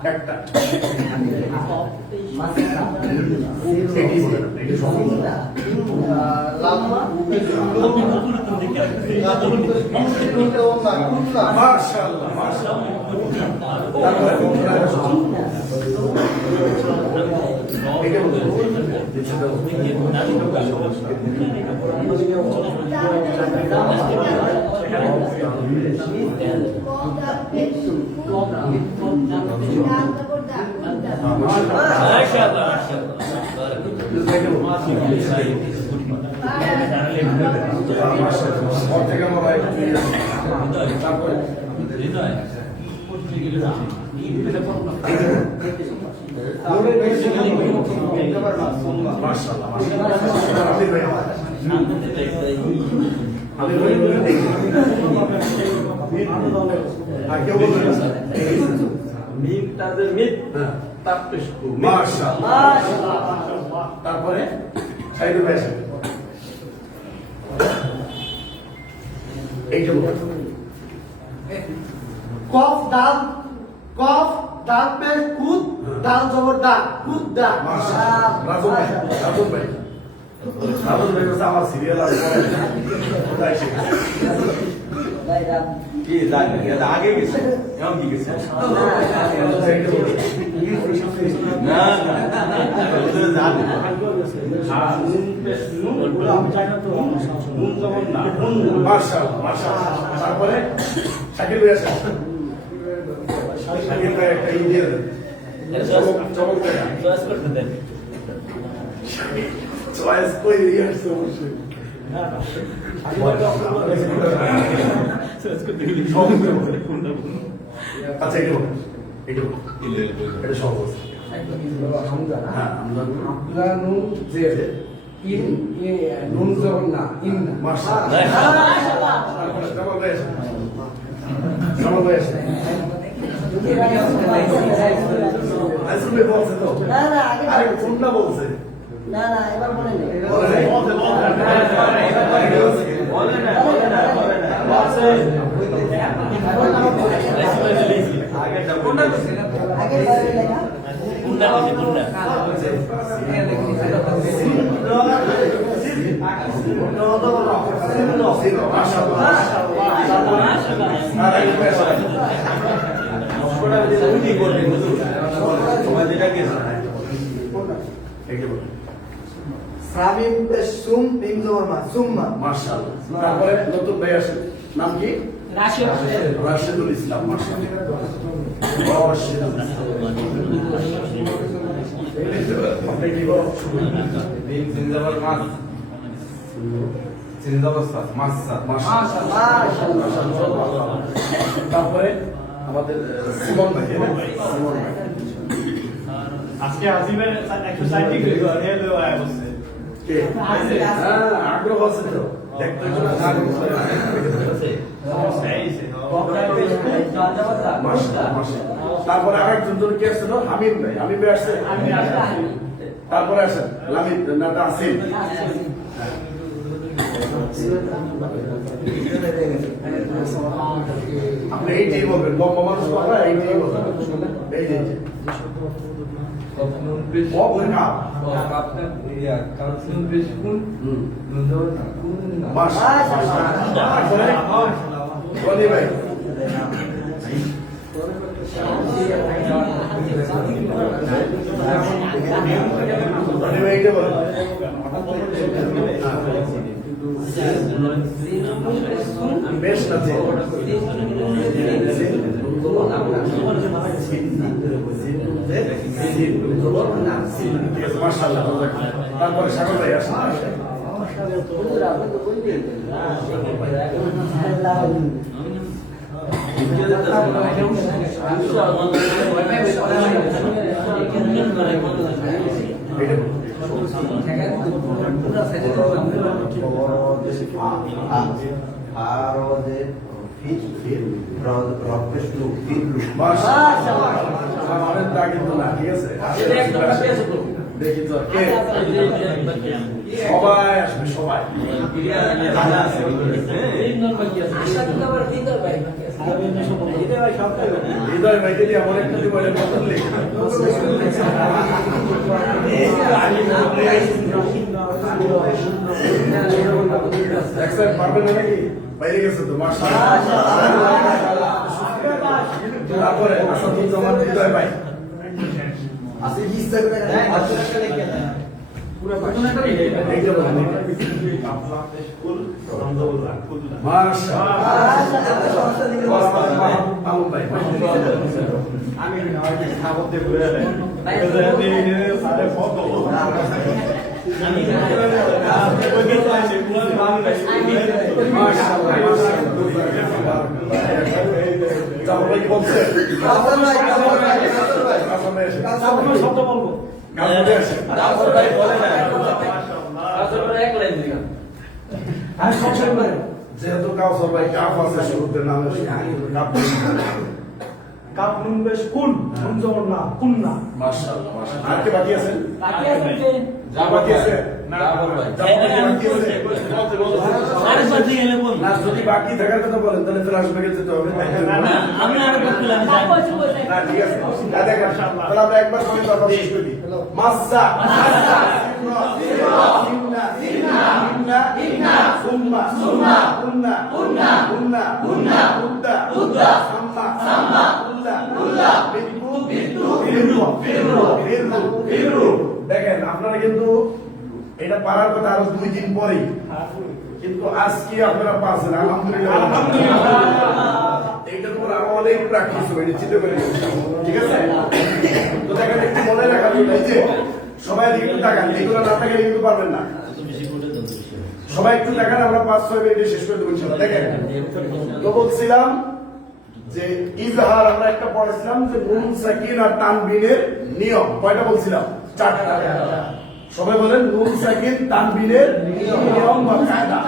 একটা ওর থেকে মনে হয় তারপরে হৃদয় মাশাআল্লাহ মাশাআল্লাহ আলী ভাই আমার আলী ভাই আর কেউ বলবেন না মিম তাদের মিত হ্যাঁ তাপেশ মাশাআল্লাহ তারপরে সাইদুল ভাই আসেন এইটা বলুন কফ দাল পেশ কুদ দাল জবর দা কুদ দা রাজু ভাই রাজু ভাই বলছে আমার সিরিয়াল আছে কোথায় শিখেছে কি জানি এটা আগে গেছে এমন কি গেছে না না এটা জানি আমি চাই না তো নুন যেমন না মাশাআল্লাহ মাশাআল্লাহ তারপরে শাকিল ভাই আসেন শাকিল ভাই একটা ইয়ে দেন চমক দেন চয়েস করতে দেন চয়েস করে দিয়ে আসছে অবশ্যই চয়েস করতে গেলে কোনটা বলবো আচ্ছা এটা বলুন এটা সহজ হ্যাঁ আমরা নুন যে ইন নুন জবর না ইন না মাশাআল্লাহ তারপরে চমক ভাই আসেন চমক ভাই আসেন আইসুল ভাই বলছে তো না না আগে আরে কোনটা বলছে না না এবার বলেন বলে নাই আগে বাইরে লেখা কোনটা আছে কোনটা সামিম পেশ সুম মিম জবর মা সুম্মা মাশাআল্লাহ তারপরে নতুন ভাই আসেন নাম কি রাশিদুল ইসলাম মাশাআল্লাহ রাশিদুল ইসলাম আপনি কি বলেন মিম জিন্দাবাদ মাস জিন্দাবাদ মাসা মাশাআল্লাহ তারপরে আমাদের সিমন ভাই সিমন ভাই আজকে আজিমের একটু সাইন্টিফিক হেলো আয় বসে কে হ্যাঁ আগ্রহ আছে তো দেখতে তো না তারপরে আরেকজন জন কে আসছিল হামিদ ভাই হামিদ ভাই আসছে তারপরে আসেন লামিদ নাটা আসিল আপনি এইটাই বলবেন লম্বা মানুষ কথা এইটাই বলবেন এই যে বলবেন না তারপরে ভাই এইটা বলেন বেশ আছে মাশাআল্লাহ তারপরে সাগর ভাই আসেন দেখি তো কে সবাই আসবে সবাই হৃদয় ভাইকে দিয়ে এমন একটা জীবনে বদল লিখে একসাথে পারবে না নাকি বাইরে গেছে তো তারপরে আসাদুজ্জামান হৃদয় ভাই আছে ইচ্ছা করে আমি খাবার দিয়ে ঘুরে আমি জাফর ভাই কি বলছে? শব্দ বলবো। কাজে আসে। রাসূল ভাই বলে না রাসূল ভাই এক লাইন দিলাম আর সবসময় বলে যেহেতু কাউসার ভাই কাপ আছে শুরুতে নাম এসে কাপ কাপ নুন বেশ কুন নুন জবর না কুন না। মাশাআল্লাহ মাশাআল্লাহ। আর কে বাকি আছেন? বাকি আছে যে বাকি আছে? জাফর ভাই বাকি আছে? আরেকবার দিয়ে এলে বল। না যদি বাকি থাকার কথা বলেন তাহলে ফ্ল্যাশব্যাকে যেতে হবে। না, আমি আরেকবার পেলাম। তারপর শুরু করতে না ঠিক আছে। না দেখেন তাহলে আমরা একবার করে তারপর শেষ করি। মাসসা মাসসা সিন্না সিন্না সিন্না সিন্না সুম্মা সুম্মা কুন্না কুন্না কুন্না কুন্না উদ্দা উদ্দা সাম্মা সাম্মা উল্লা উল্লা বিদ্দু বিদ্দু ফিররু ফিররু ফিররু ফিররু। দেখেন আপনারা কিন্তু এটা পারার কথা আরো 2 দিন পরেই, কিন্তু আজকে আপনারা পারছেন আলহামদুলিল্লাহ। এইটা তোমার আরো অনেক প্র্যাকটিস হবে, এটা চিন্তা করে নিও। ঠিক আছে? তো দেখেন একটু মনে রাখা যাবে যে সবাই দিকে একটু তাকান, এগুলো না তাকালে কিন্তু পারবেন না। সবাই একটু তাকান, আমরা 5-6 মিনিটে শেষ করে দেবো ইনশাআল্লাহ। দেখেন তো বলছিলাম যে ইজহার আমরা একটা পড়েছিলাম যে নুন সাকিন আর তানবিনের নিয়ম কয়টা বলছিলাম? 4টা। সবাই বলেন নুন সাকিন তানবিনের নিয়ম বা কায়দা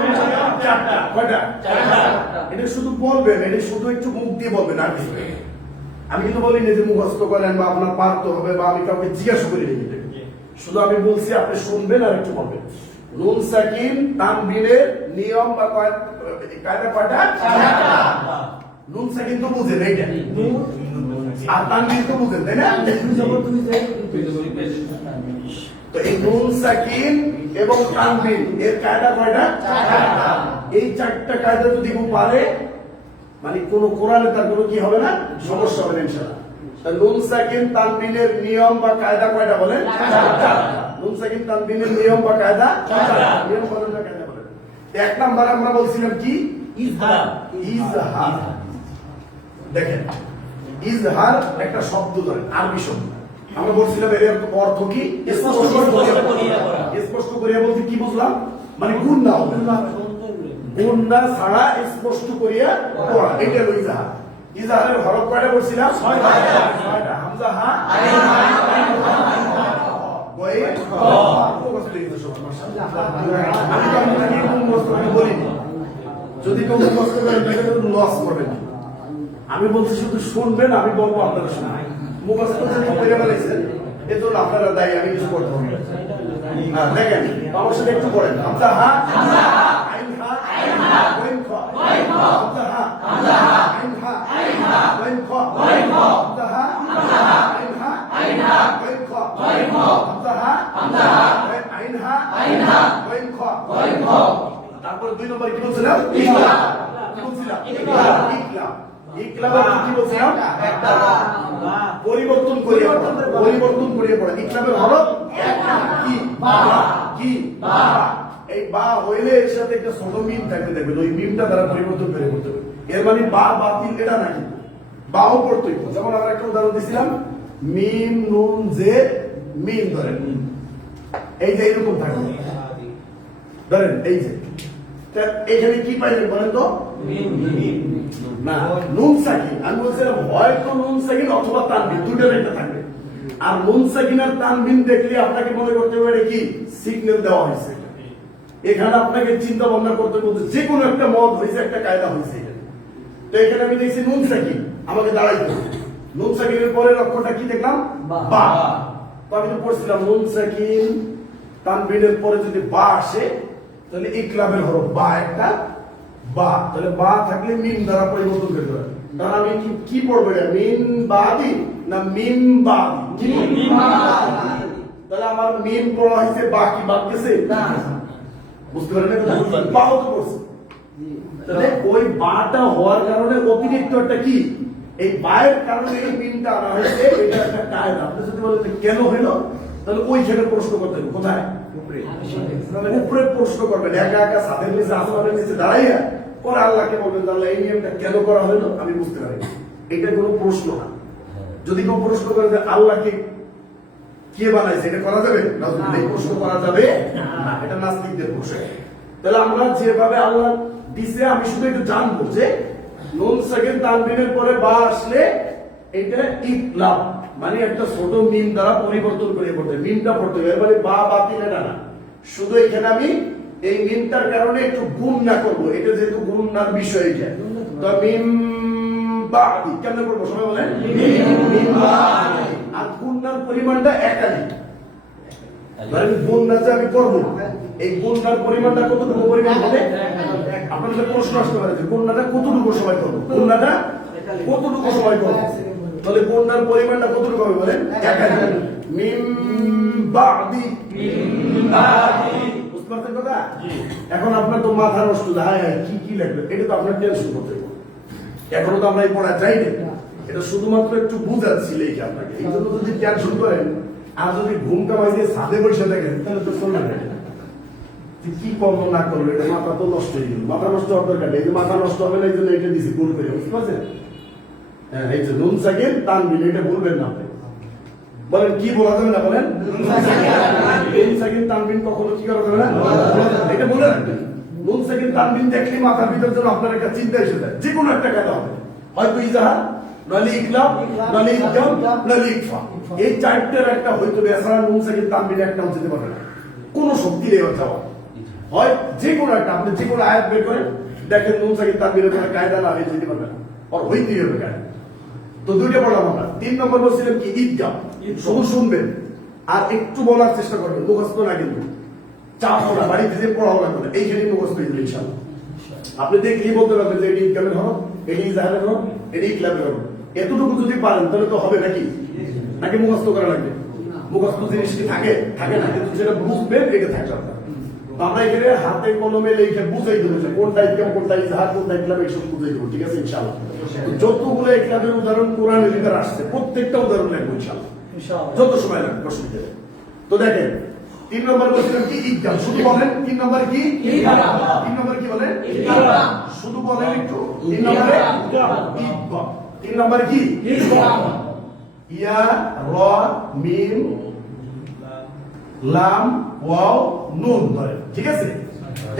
কয়টা? 4টা। কয়টা? 4টা। এটা শুধু বলবেন, এটা শুধু একটু মুখ দিয়ে বলবেন আর কিছু না। আমি কিন্তু বলিনি যে মুখস্থ করেন বা আপনার পারতে হবে বা আমি কাউকে জিজ্ঞাসা করি নি। শুধু আমি বলছি আপনি শুনবেন আর একটু বলবেন। নুন সাকিন তানবিনের নিয়ম বা কায়দা কয়টা? 4টা। নুন সাকিন তো বুঝেন এইটা, আর তানবিন তো বুঝেন তাই না? তো এই নুন সাকিন এবং তানবিন এর কায়দা কয়টা? 4টা। এই 4টা কায়দা যদি কেউ পারে মানে কোন কোরআনে তার কোনো কি হবে না, সমস্যা হবে না ইনশাআল্লাহ। তা নুন সাকিন তানবিনের নিয়ম বা কায়দা কয়টা বলেন? 4টা। নুন সাকিন তানবিনের নিয়ম বা কায়দা 4টা। নিয়ম বলেন না কায়দা বলেন। 1 নাম্বার আমরা বলছিলাম কি? ইজহার। ইজহার। দেখেন ইজহার একটা শব্দ ধরেন, আরবি শব্দ। আমরা বলছিলাম এর অর্থ কি? স্পষ্ট করিয়া বলা। স্পষ্ট করিয়া বলতে কি বুঝলাম? মানে গুণনা হবে, গুণনা ছাড়া স্পষ্ট করিয়া পড়া, এটা হলো ইজহার। ইজহারের হরফ কয়টা বলছিলাম? 6টা। হামজা হা আইন হা গয়ে খ। মুখস্থ হয়ে গেছে সবার, মাশাআল্লাহ। আমি তো আপনাকে মুখস্থ করে বলিনি, যদি কেউ মুখস্থ করেন তাহলে কিন্তু লস করবেন। আমি বলছি শুধু শুনবেন, আমি বলবো আপনারা শুনবেন। মুখস্থ যদি করে ফেলেছেন এত আপনারা দায়ী, আমি কিছু করতে পারবো না। হ্যাঁ দেখেন আমার সাথে একটু পড়েন। হামজা হা আইন হা গয়ে খ। হামজা হা আইন হা গয়ে খ। হামজা হা আইন হা গয়ে খ। হামজা হা আইন হা গয়ে খ। তারপর 2 নম্বর কি বলছিলাম? ইকলাব। কি বলছিলাম? ইকলাব। ইকলাব কি বলছিলাম? একটা পরিবর্তন করিয়া পড়া। ইকলাবের হরফ একটা কি? বা। কি? বা। এই বা হইলে এর সাথে একটা ছোট মিম থাকবে, দেখবেন ওই মিমটা দ্বারা পরিবর্তন করে করতে হবে। এর মানে বা বাতিল এটা না, কিন্তু বাও পড়তে হবে। যেমন আমরা একটা উদাহরণ দিছিলাম, মিম নুন জে মিম ধরেন, এই যে এরকম থাকবে ধরেন, এই যে এখানে কি পাইলেন বলেন তো? না নুন সাকিন। আমি বলছিলাম হয়তো নুন সাকিন অথবা তানবিন, দুটোর একটা থাকবে। আর নুন সাকিন আর তানবিন দেখলে আপনাকে মনে করতে পারে কি সিগন্যাল দেওয়া হয়েছে। এখানে আপনাকে চিন্তা ভাবনা করতে করতে যে কোনো একটা মত হয়েছে, একটা কায়দা হয়েছে। তো এখানে আমি দেখছি নুন সাকিন, আমাকে দাঁড়াইতে হবে। নুন সাকিনের পরের অক্ষরটা কি দেখলাম? বা। তো আমি তো পড়ছিলাম নুন সাকিন তানবিনের পরে যদি বা আসে তাহলে ইকলাবের হরফ বা একটা বা, তাহলে বা থাকলে মিম দ্বারা পরিবর্তন করতে হবে। কারণ আমি কি পড়বো এটা? মিম বাদি না মিম বাদি? তাহলে আমার মিম পড়া হয়েছে, বা কি বাদ গেছে? বুঝতে পারেন না? বাও তো পড়ছে। তাহলে ওই বাটা হওয়ার কারণে অতিরিক্ত একটা কি, এই বায়ের কারণে এই মিমটা আনা হয়েছে, এটা একটা কায়দা। আপনি যদি বলেন কেন হইলো, তাহলে ওইখানে প্রশ্ন করতে হবে। কোথায়? উপরে প্রশ্ন করবেন। একা একা ছাদের নিচে আসমানের নিচে দাঁড়াইয়া পরে আল্লাহকে বলবেন আল্লাহ এই নিয়মটা কেন করা হলো আমি বুঝতে পারি। এটা কোনো প্রশ্ন না। যদি কেউ প্রশ্ন করে যে আল্লাহকে কে বানাইছে এটা করা যাবে না? এই প্রশ্ন করা যাবে না, এটা নাস্তিকদের প্রশ্ন। তাহলে আমরা যেভাবে আল্লাহ দিছে, আমি শুধু একটু জানবো যে নুন সাকিন তানবিনের পরে বা আসলে এটা ইকলাব মানে একটা ছোট মিম দ্বারা পরিবর্তন করে পড়তে, মিমটা পড়তে হবে, মানে বা বাতিল এটা না। শুধু এখানে আমি এই মিমটার কারণে একটু গুণ না করবো, এটা যেহেতু গুণনার বিষয় এটা, তো মিম বাদি কেমন করবো সবাই বলেন? মিম বাদি। আর গুণনার পরিমাণটা একাধিক, ধরেন গুণনা যে আমি করবো, এই গুণনার পরিমাণটা কতটুকু পরিমাণ হবে? আপনাদের প্রশ্ন আসতে পারে যে গুণনাটা কতটুকু সময় করবো, গুণনাটা কতটুকু সময় করবো, তাহলে গুণনার পরিমাণটা কতটুকু হবে বলেন? একাধিক। মিম বাদি, বুঝতে পারছেন কথা? এখন আপনার তো মাথা নষ্ট, হ্যাঁ কি কি লাগবে, এটা তো আপনার টেনশন করতে হবে। এখনো তো আমরা এই পড়া যাই না, এটা শুধুমাত্র একটু বুঝাচ্ছি লেখে আপনাকে। এই জন্য যদি টেনশন করেন আর যদি ঘুম কামাই দিয়ে ছাদে বসে থাকেন তাহলে তো চলবে না। কি কর্ম না করলো, এটা মাথা তো নষ্ট হয়ে গেল, মাথা নষ্ট হওয়ার দরকার নেই। এই যে মাথা নষ্ট হবে না, এই জন্য এটা দিছি ভুল করে, বুঝতে পারছেন? হ্যাঁ, এই যে নুন সাকিন তানবিন, এটা ভুলবেন না আপনি। বলেন কি বলা যাবে না? বলেন নুন সাকিন তানবিন কখনো কি করা যাবে না, এটা বলে রাখবেন। নুন সাকিন তানবিন দেখলে মাথার ভিতর যেন আপনার একটা চিন্তা এসে যায়, যে কোনো একটা কাজ হবে, হয়তো ইজাহার, নইলে ইকলাব, নইলে ইকজাম, নইলে ইকফা। এই চারটার একটা হয়তো, এছাড়া নুন সাকিন তানবিন একটা যেতে পারবে না, কোনো শক্তি নেই যাওয়া। হয় যে কোনো একটা, আপনি যে কোনো আয়াত বের করেন দেখেন নুন সাকিন তানবিনের কোনো কায়দা না হয়ে যেতে পারবে না, আর হইতেই হবে কায়দা। তো দুইটা পড়লাম আমরা। 3 নম্বর বলছিলাম কি ঈদগাহ, শুধু শুনবেন আর একটু বলার চেষ্টা করবেন, মুখস্থ না কিন্তু চাপ না, বাড়িতে যে পড়াও লাগবে না, এইখানে মুখস্থ হয়ে যাবে ইনশাআল্লাহ। আপনি দেখলেই বলতে পারবেন যে এটি ঈদগাহের হরফ, এটি ইজাহারের হরফ, এটি ইকলাবের হরফ। এতটুকু যদি পারেন তাহলে তো হবে নাকি? নাকি মুখস্থ করা লাগবে? মুখস্থ জিনিস কি থাকে? থাকে না, কিন্তু যেটা বুঝবেন এটা থাকে আপনার। আমরা এখানে হাতে কলমে লিখে বুঝাই দেবো যে কোনটা ইকলাব, কোনটা ইজাহার, কোনটা ইকলাব, এইসব বুঝাই দেবো, ঠিক আছে ইনশাআল্লাহ। যতগুলো ইকলাবের উদাহরণ কোরআনের ভিতরে আসছে প্রত্যেকটা উদাহরণ লাগবে ইনশাআল্লাহ, যত সময় লাগবে অসুবিধা নেই। তো দেখেন 3 নম্বর বলছিলাম কি ঈদগাহ, শুধু বলেন 3 নম্বর কি? 3 নম্বর কি বলেন? শুধু বলেন একটু। 3 নম্বরে ঈদগাহ। 3 নম্বর কি? ইয়া, র, মিম, লাম, ওয়াও, নুন ধরেন, ঠিক আছে?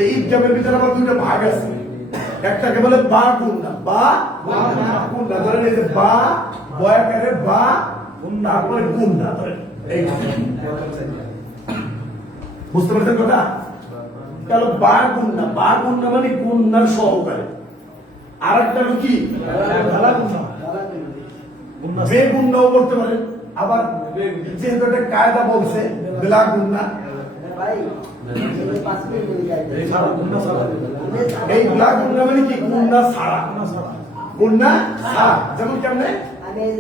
এই ঈদগাহের ভিতরে আবার দুইটা ভাগ আছে, একটাকে বলে বা গুণনা, বা গুণনা ধরেন, এই যে বা বয়াকারে বা, তারপরে গুণনা ধরেন, এই বুঝতে পারছেন কথা? তাহলে বা গুণনা, বা গুণনা মানে গুণনার সহকারে। আর একটা হলো কি? বেগুণনাও বলতে পারেন। আবার যেহেতু একটা কায়দা বলছে বেলা গুণনা, এই বেলা গুণনা মানে কি? গুণনা ছাড়া, গুণনা ছাড়া। যেমন কেমনে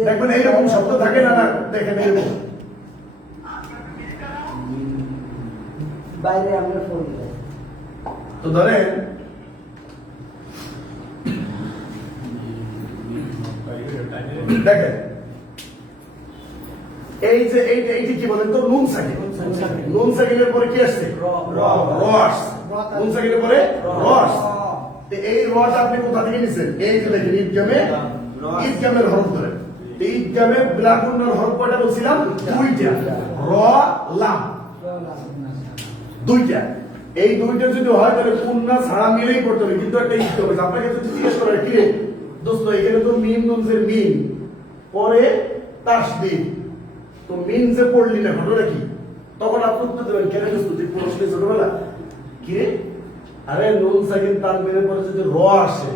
দেখবেন এইরকম শব্দ থাকে না, দেখেন এইরকম বাইরে আমরা ফোন তো ধরেন দেখেন এই যে এইটি কি বলেন তো? নুন সাকিন। নুন সাকিনের পরে কি আসছে? রস। নুন সাকিনের পরে রস। এই রস আপনি কোথা থেকে নিছেন? এই যে দেখেন ঈদগামে, ঈদগামের হরফ ধরেন। ঈদগামে ব্লাগুন্নার হরফ কয়টা বলছিলাম? দুইটা, র, লাম, দুইটা। এই দুইটা যদি হয় তাহলে গুণনা ছাড়া মিলেই পড়তে হবে, কিন্তু একটা ঈদ হবে। আপনাকে যদি জিজ্ঞেস করে কি রে দোস্ত, এখানে তো মিম নুনজের মিম পরে তাসদীদ, তো মিম যে পড়লি না, ঘটনা কি? তখন আপনি উত্তর দেবেন, কেন দোস্ত তুই পড়ছিলি ছোটবেলা? কি রে, আরে নুন সাকিন তানবিনের পরে যদি র আসে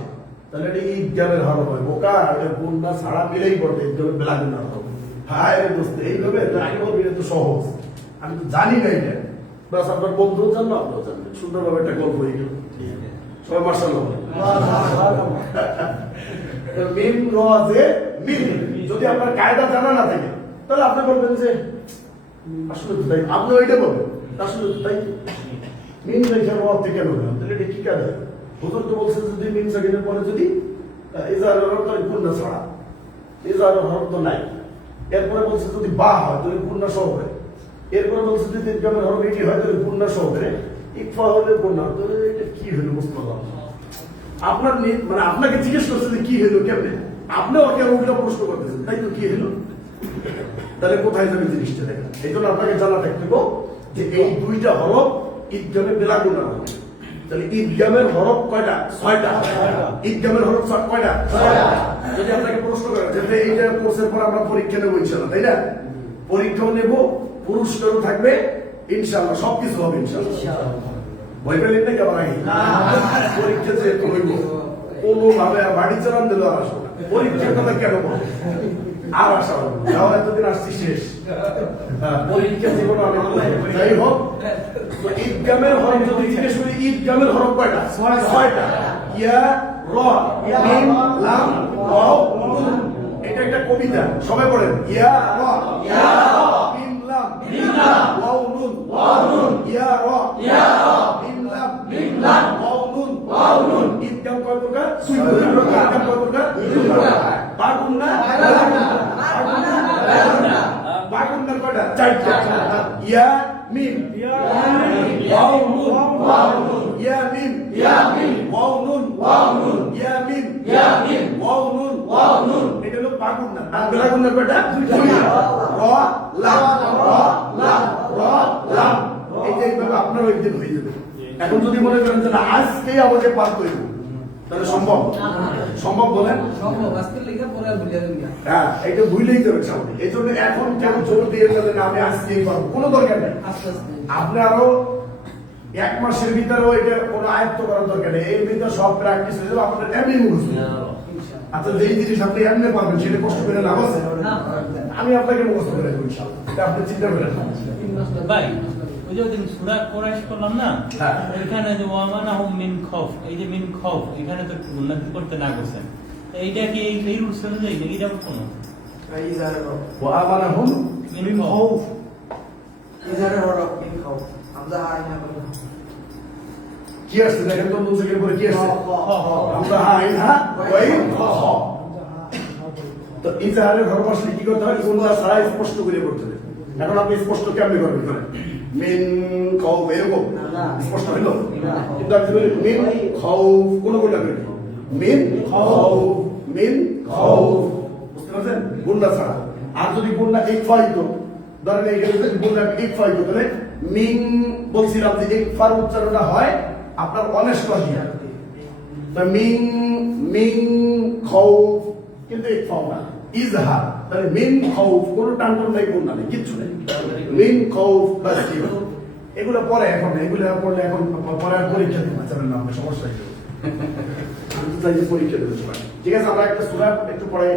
তাহলে এটা ঈদগামের হরফ হয়, বোকা, এটা গুণনা ছাড়া মিলেই পড়তে, ঈদগামের বেলাগুন্নার হরফ। হায় রে দোস্ত, এইভাবে আগে বলবি, এটা তো সহজ, আমি তো জানি না এটা। বাস আপনার বন্ধু জানলো, আপনিও জানবেন, সুন্দরভাবে একটা গল্প হয়ে গেল। সবাই মাশাআল্লাহ বলেন। মিম রজে মিম, যদি আপনার কায়দা জানা না থাকে তাহলে আপনি বলবেন যে আসলে তো তাই, আপনি ওইটা বলবেন আসলে তো তাই, মিম রেখে র থেকে কেন বললাম, তাহলে এটা কি কায়দা? হুজুর তো বলছে যদি মিম সাকিনের পরে যদি ইজারের হরফ, তাহলে গুণনা ছাড়া, ইজারের হরফ তো নাই। এরপরে বলছে যদি বা হয় তাহলে গুণনা সহকারে, এরপরে বলছে যদি ঈদগামের হরফ এটি হয় তাহলে গুণনা সহকারে, ইকফা হলে গুণনা, তাহলে এটা কি হলো বুঝতে পারলাম। আপনার মানে আপনাকে জিজ্ঞেস করছে যে কি হলো কেমনে, আপনি ওকে উল্টা প্রশ্ন করতেছেন, তাই তো কি হলো? তাহলে কোথায় যাবে জিনিসটা দেখেন। এই জন্য আপনাকে জানা থাকতে হবে যে এই দুইটা হরফ ইদগামে বেলা গুণা হবে। তাহলে ইদগামের হরফ কয়টা? 6টা। ইদগামের হরফ কয়টা? 6টা। যদি আপনাকে প্রশ্ন করে যে এইটা কোর্সের পর আমরা পরীক্ষা নেবো ইনশাআল্লাহ, তাই না? পরীক্ষাও নেব, পুরস্কারও থাকবে ইনশাআল্লাহ, সবকিছু হবে ইনশাআল্লাহ। ভয় পেলেন নাকি আবার আগে? পরীক্ষা যেহেতু হইব, কোনোভাবে আর বাড়ি চালান দিল আর আসবো না। পরীক্ষার কথা কেন বলে আর আসা হবে না। তাহলে এতদিন আসছি শেষ, পরীক্ষা জীবন আমি যাই হোক। তো ঈদগামের হরফ যদি জিজ্ঞেস করি, ঈদগামের হরফ কয়টা? 6টা। ইয়া, র, মিম, লাম, ওয়াও, নুন। এটা একটা কবিতা, সবাই পড়েন। ইয়া, র, মিম, লাম, ওয়াও, নুন, ইয়া, র, মিম, লাম, ওয়াও, নুন। ঈদগাম কয় প্রকার? 2 প্রকার। ঈদগাম কয় প্রকার? 2 প্রকার। বাগুন্না, বাগুন্নার কয়টা? 4টা। ইয়া, মিম, ওয়াও, নুন, ইয়া, মিম, ওয়াও, নুন, ইয়া, মিম, ওয়াও, নুন। এটা হলো বাগুন্না। আর বেলাগুন্নার কয়টা? 2টা। র, লাম, এই যে এইভাবে আপনার একদিন হয়ে যাবে। এখন যদি মনে করেন যে না, আজকেই আমাকে পার করব, তাহলে সম্ভব? সম্ভব বলেন? হ্যাঁ, এটা ভুলেই যাবে সামনে। এই জন্য এখন কেন জোর দিয়ে যাবেন আমি আজকেই পারবো, কোনো দরকার নেই। আপনি আরো 1 মাসের ভিতরেও এটা কোনো আয়ত্ত করার দরকার নেই। এর ভিতরে সব প্র্যাকটিস হয়ে যাবে, আপনার এমনি মুখস্থ। আচ্ছা, যেই জিনিস আপনি এমনি পারবেন সেটা কষ্ট করে লাভ আছে? আমি আপনাকে মুখস্থ করে দেবো ইনশাআল্লাহ, এটা আপনি চিন্তা করেন না। ভাই, ওই যে ওদিন সূরা কুরাইশ করলাম না, এখানে যে ওয়ামানাহুম মিন খাউফ, এই যে মিন খাউফ, এখানে তো উন্নতি করতে না গেছেন। এইটা কি এই রুলস অনুযায়ী নাকি এটা কোনো? ওয়ামানাহুম মিন খাউফ। কি আসছে দেখেন তো, মুনসাকের পরে কি আসছে? আমরা আইন হা ওয়াইন খ। তো ইজাহারের হরফ আসলে কি করতে হয়? গুণা ছাড়া স্পষ্ট করে করতে হবে। এখন আপনি স্পষ্ট কেমনে করবেন? করেন মিন খাউফ, এরকম স্পষ্ট হইলো? কিন্তু আপনি বলি মিন খাউফ, কোন গুণা করেন? মিন খাউফ, মিন খাউফ, বুঝতে পারছেন? গুণা ছাড়া। আর যদি গুণা ইকফা হইতো, ধরেন এইখানে যদি গুণা ইকফা হইতো, তাহলে মিন, বলছিলাম যে ইকফার উচ্চারণটা হয় আপনার অনেস্ট দিয়া, মিন, মিন খাউফ, কিন্তু ইকফা না, ইজহার। তাহলে মিন খাউফ, কোনো টানটন নাই, গুণা নেই, কিচ্ছু নেই। মিন খাউফ, বাস কি হলো? এগুলো পরে, এখন এগুলো পড়লে এখন পরে পরীক্ষা দিতে পারছেন না, আপনার সমস্যা হয়ে যাবে। আমি তো চাই যে পরীক্ষা দিতে পারি। ঠিক আছে, আমরা একটা সূরা একটু পড়াই।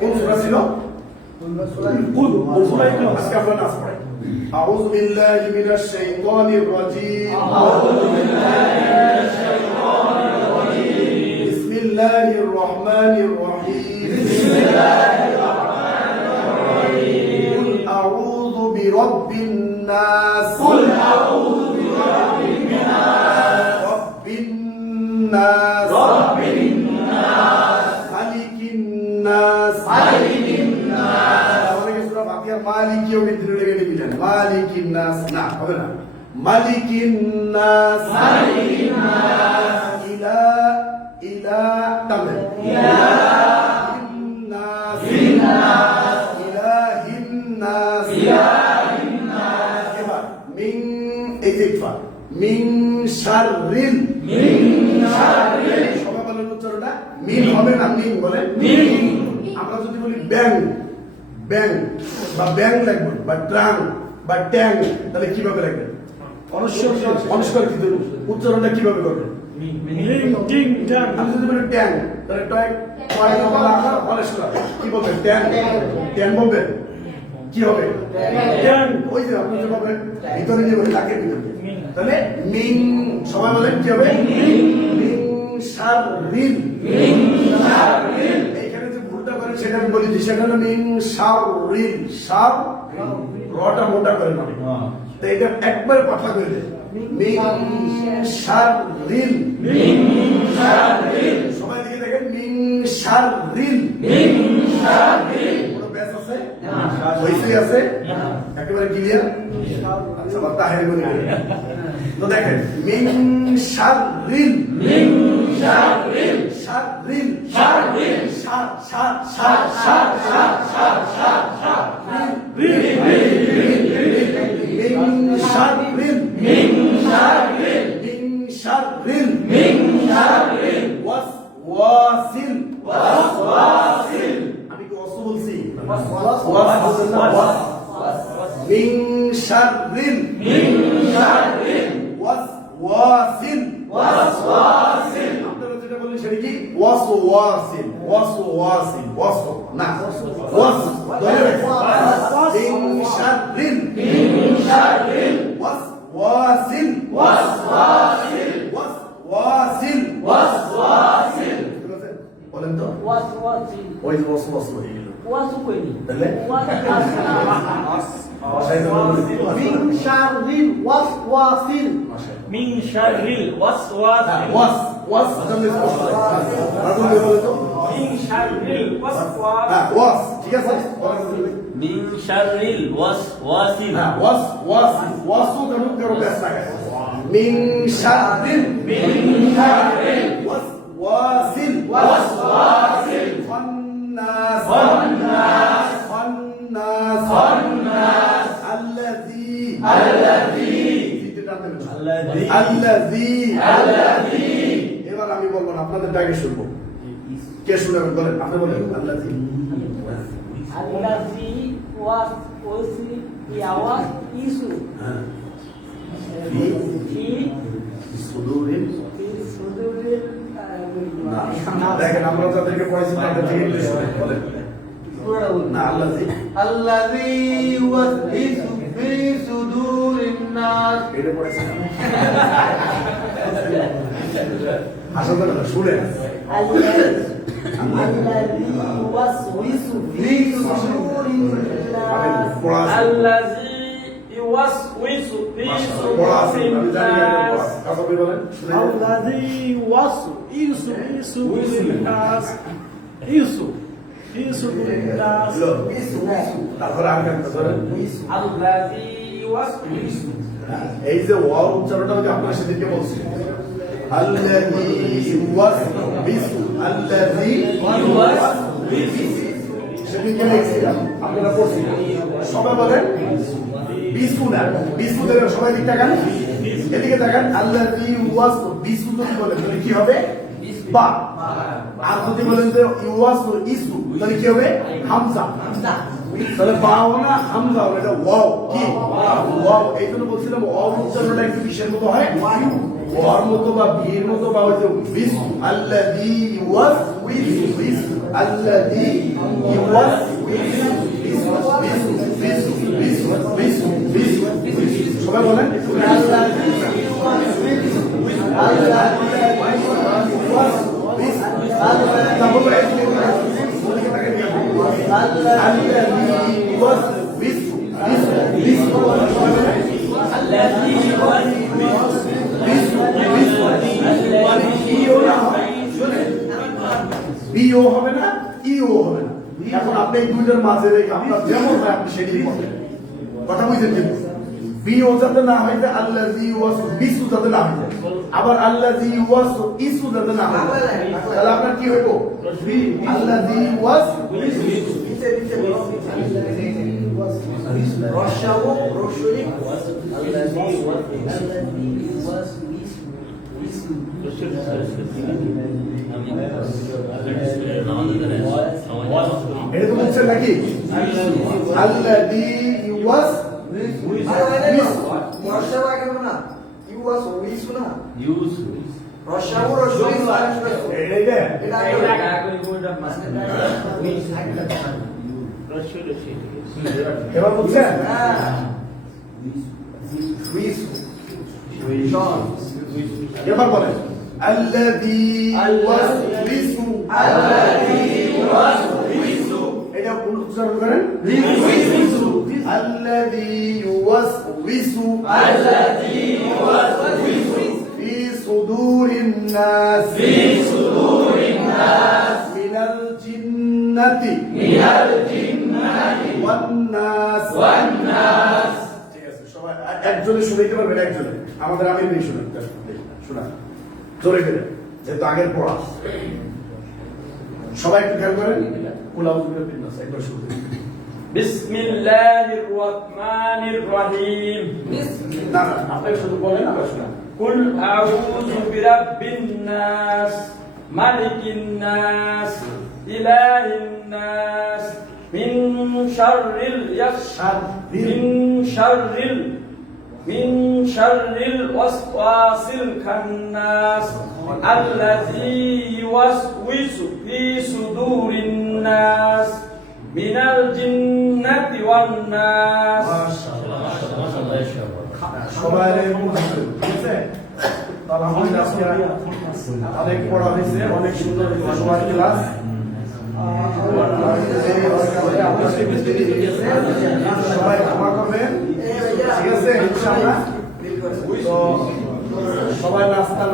কোন সূরা ছিল? আজকে আমরা নাচ পড়াই। আউযু বিল্লাহি মিনাশ শাইতানির রাজীম। বিসমিল্লাহির রহমানির রহিম। কুল আউযু বিরাব্বিন নাস। রাব্বিন নাস। মালিকিন নাস। মালিকিও ভিতরে লেগে নিবেন। মালিকিন নাস না, হবে না। মালিকিন নাস, ইলা, ইলা তামে, ইলাহিন নাস, ইলাহিন নাস। এবার মিন, এই যে ইকফা, মিন শাররিল, সবাই বলেন উচ্চারণটা। মিন হবে না, মিন বলেন। আমরা যদি বলি ব্যাং, ব্যাং বা ব্যাং লাগবে, বা ট্রাং বা ট্যাং, তাহলে কিভাবে লাগবে? অনস্বর কি দেব? উচ্চারণটা কিভাবে করবে? আপনি যদি বলেন ট্যাং, তাহলে কি বলবেন? ট্যাং, ট্যাং বলবেন। কি হবে? ওই যে আপনি যে বলবেন ভিতরে যে বলে তাকে দিবেন। তাহলে মিন, সবাই বলেন কি হবে? মিন শাররিল। এইখানে যে ভুলটা করেন সেটা আমি বলি, সেটা হলো মিন শাররিল। শার, রটা মোটা করে না, তো এটা একবারে কথা করে দেন। মিন শাররিল, সবাই দিকে দেখেন। মিন শাররিল, কোনো ব্যাস আছে? হইছে আছে? একেবারে ক্লিয়ার? আচ্ছা, বা তাহের বলে তো দেখেন, মিন শাররিল, শাররিল, শার, শার, শার, শার, শার, শার, শার, শার, শাররিল ওয়াসওয়াসিল আমি কি ওয়াসু বলছি ওয়াস বলছেন না ওয়াস মিন শাররিল ওয়াসওয়াসিল আপনারা যেটা বললেন সেটা কি ওয়াসওয়াসিল না ওয়াস ধরে রাখুন মিন শাররিল ওয়াসওয়াসিল বলেন তো ওই যে ওয়াস হয়ে গেল তাহলে মিন শাররিল ওয়াসওয়াসিল মিন শাররিল ওয়াসওয়াসিল ওয়াস জন্য স্পষ্ট রাজু বলে তো মিন শাররিল ওয়াসওয়াসিল হ্যাঁ ওয়াস ঠিক আছে মিন শাররিল ওয়াসওয়াসিল ওয়াসু জন্য করো ব্যস্ত থাকে মিন শাররিল ওয়াসওয়াসিল খান্নাস আল্লাযী এবার আমি বলবো না আপনাদের ডাকে শুনবো কে শুনবেন বলেন আপনি বলেন আল্লাযী আল্লাযী ওয়াসওয়াসি ইয়াওয়াস ইসু হ্যাঁ ফি সুদূরিল সুদূরিল না দেখেন আমরা যাদেরকে পড়াইছি তাদের থেকে একটু শুনেন বলেন না আল্লাযী ওয়াসওয়াসু ফি সুদূরিন নাস এটা পড়াইছি আসলে না শুনেন আল্লাযী ওয়াসওয়াসু ফি সুদূরিন নাস পড়া আল্লাযী ইওয়াসওয়িসু ফি পড়া আমি সুদূরিন জানি না নাস কথা বলেন শুনেন الذي يوسوس في الناس يوسف في صدور الناس তারপরে আর কেন ধরেন আল্লাযী ইওয়াসওয়িসু এই যে ওয়াও উচ্চারণটা আমি আপনার সেদিকে বলছি আল্লাযী ওয়াসবিসু আল্লাযী ওয়াসবিসু সেদিকে লিখছিলাম আপনারা পড়ছি সবাই বলেন বিসু না বিসু দেবেন সবাই দিকে তাকান এদিকে তাকান আল্লাযী ওয়াসবিসু যদি বলেন তাহলে কি হবে বা আর যদি বলেন যে ইওয়াসু তাহলে কি হবে হামজা তাহলে বাও না হামজা হবে এটা ওয়াও কি ওয়াও এই জন্য বলছিলাম ওয়াও উচ্চারণটা একটু বিশের মতো হয় ওয়ার মতো বা বিয়ের মতো বা ওই যে বিস আল্লাযী ইউওয়াসউইসু আল্লাযী ইউওয়াসউইসু সবাই বলেন বিও হবে না ইও হবে না এখন আপনি এই দুইটার মাঝে রেখে আপনার যেমন হয় আপনি সেটাই বলেন কথা বুঝছেন কিন্তু বিও যাতে না হয় আল্লাযী ওয়াসবিসু যাতে না হয় আবার আল্লাযী ওয়াসইসু যাতে না হয় তাহলে আপনার কি হইব আল্লাযী ওয়াসবিসু রসাও রসুলি এটা তো বলছেন নাকি আল্লাযী রসাও আগে না ইউয়াস উইসু না ইউসু রসাও রসুলি এইটা এটা এবার বুঝছেন এবার বলেন আল্লাযী ওয়াসবিসু এটা উচ্চারণ করেন আল্লাযী ওয়াসবিসু ফি সুদূরিন নাস মিনাল জিন্নাতি ওয়ান নাস ঠিক আছে সবাই একজনে শুনাইতে পারবেন একজনে আমাদের আমির নেই শোনা জোরে করে যেহেতু আগের পড়া সবাই একটু খেয়াল করেন কুলাউযুবিল্লাহি মিনাশ নাস একবার শুরু করি বিসমিল্লাহির রহমানির রহিম না না আপনি শুধু বলেন আমরা শোনা কুল আউযু বিরাব্বিন নাস মালিকিন নাস ইলাহিন নাস মিন শাররিল ওয়াসওয়াসিল খান্নাস আল্লাযী ইউওয়াসউইসু ফি সুদুরিন নাস মিনাল জিন্নাতি ওয়ান নাস। সবাই ঠিক আছে? তো আলহামদুলিল্লাহ আজকে অনেক পড়া হয়েছে, অনেক সুন্দর সবার ক্লাস। সবাই ক্ষমা করবেন, ঠিক আছে ইনশাআল্লাহ। তো সবাই নাস্তা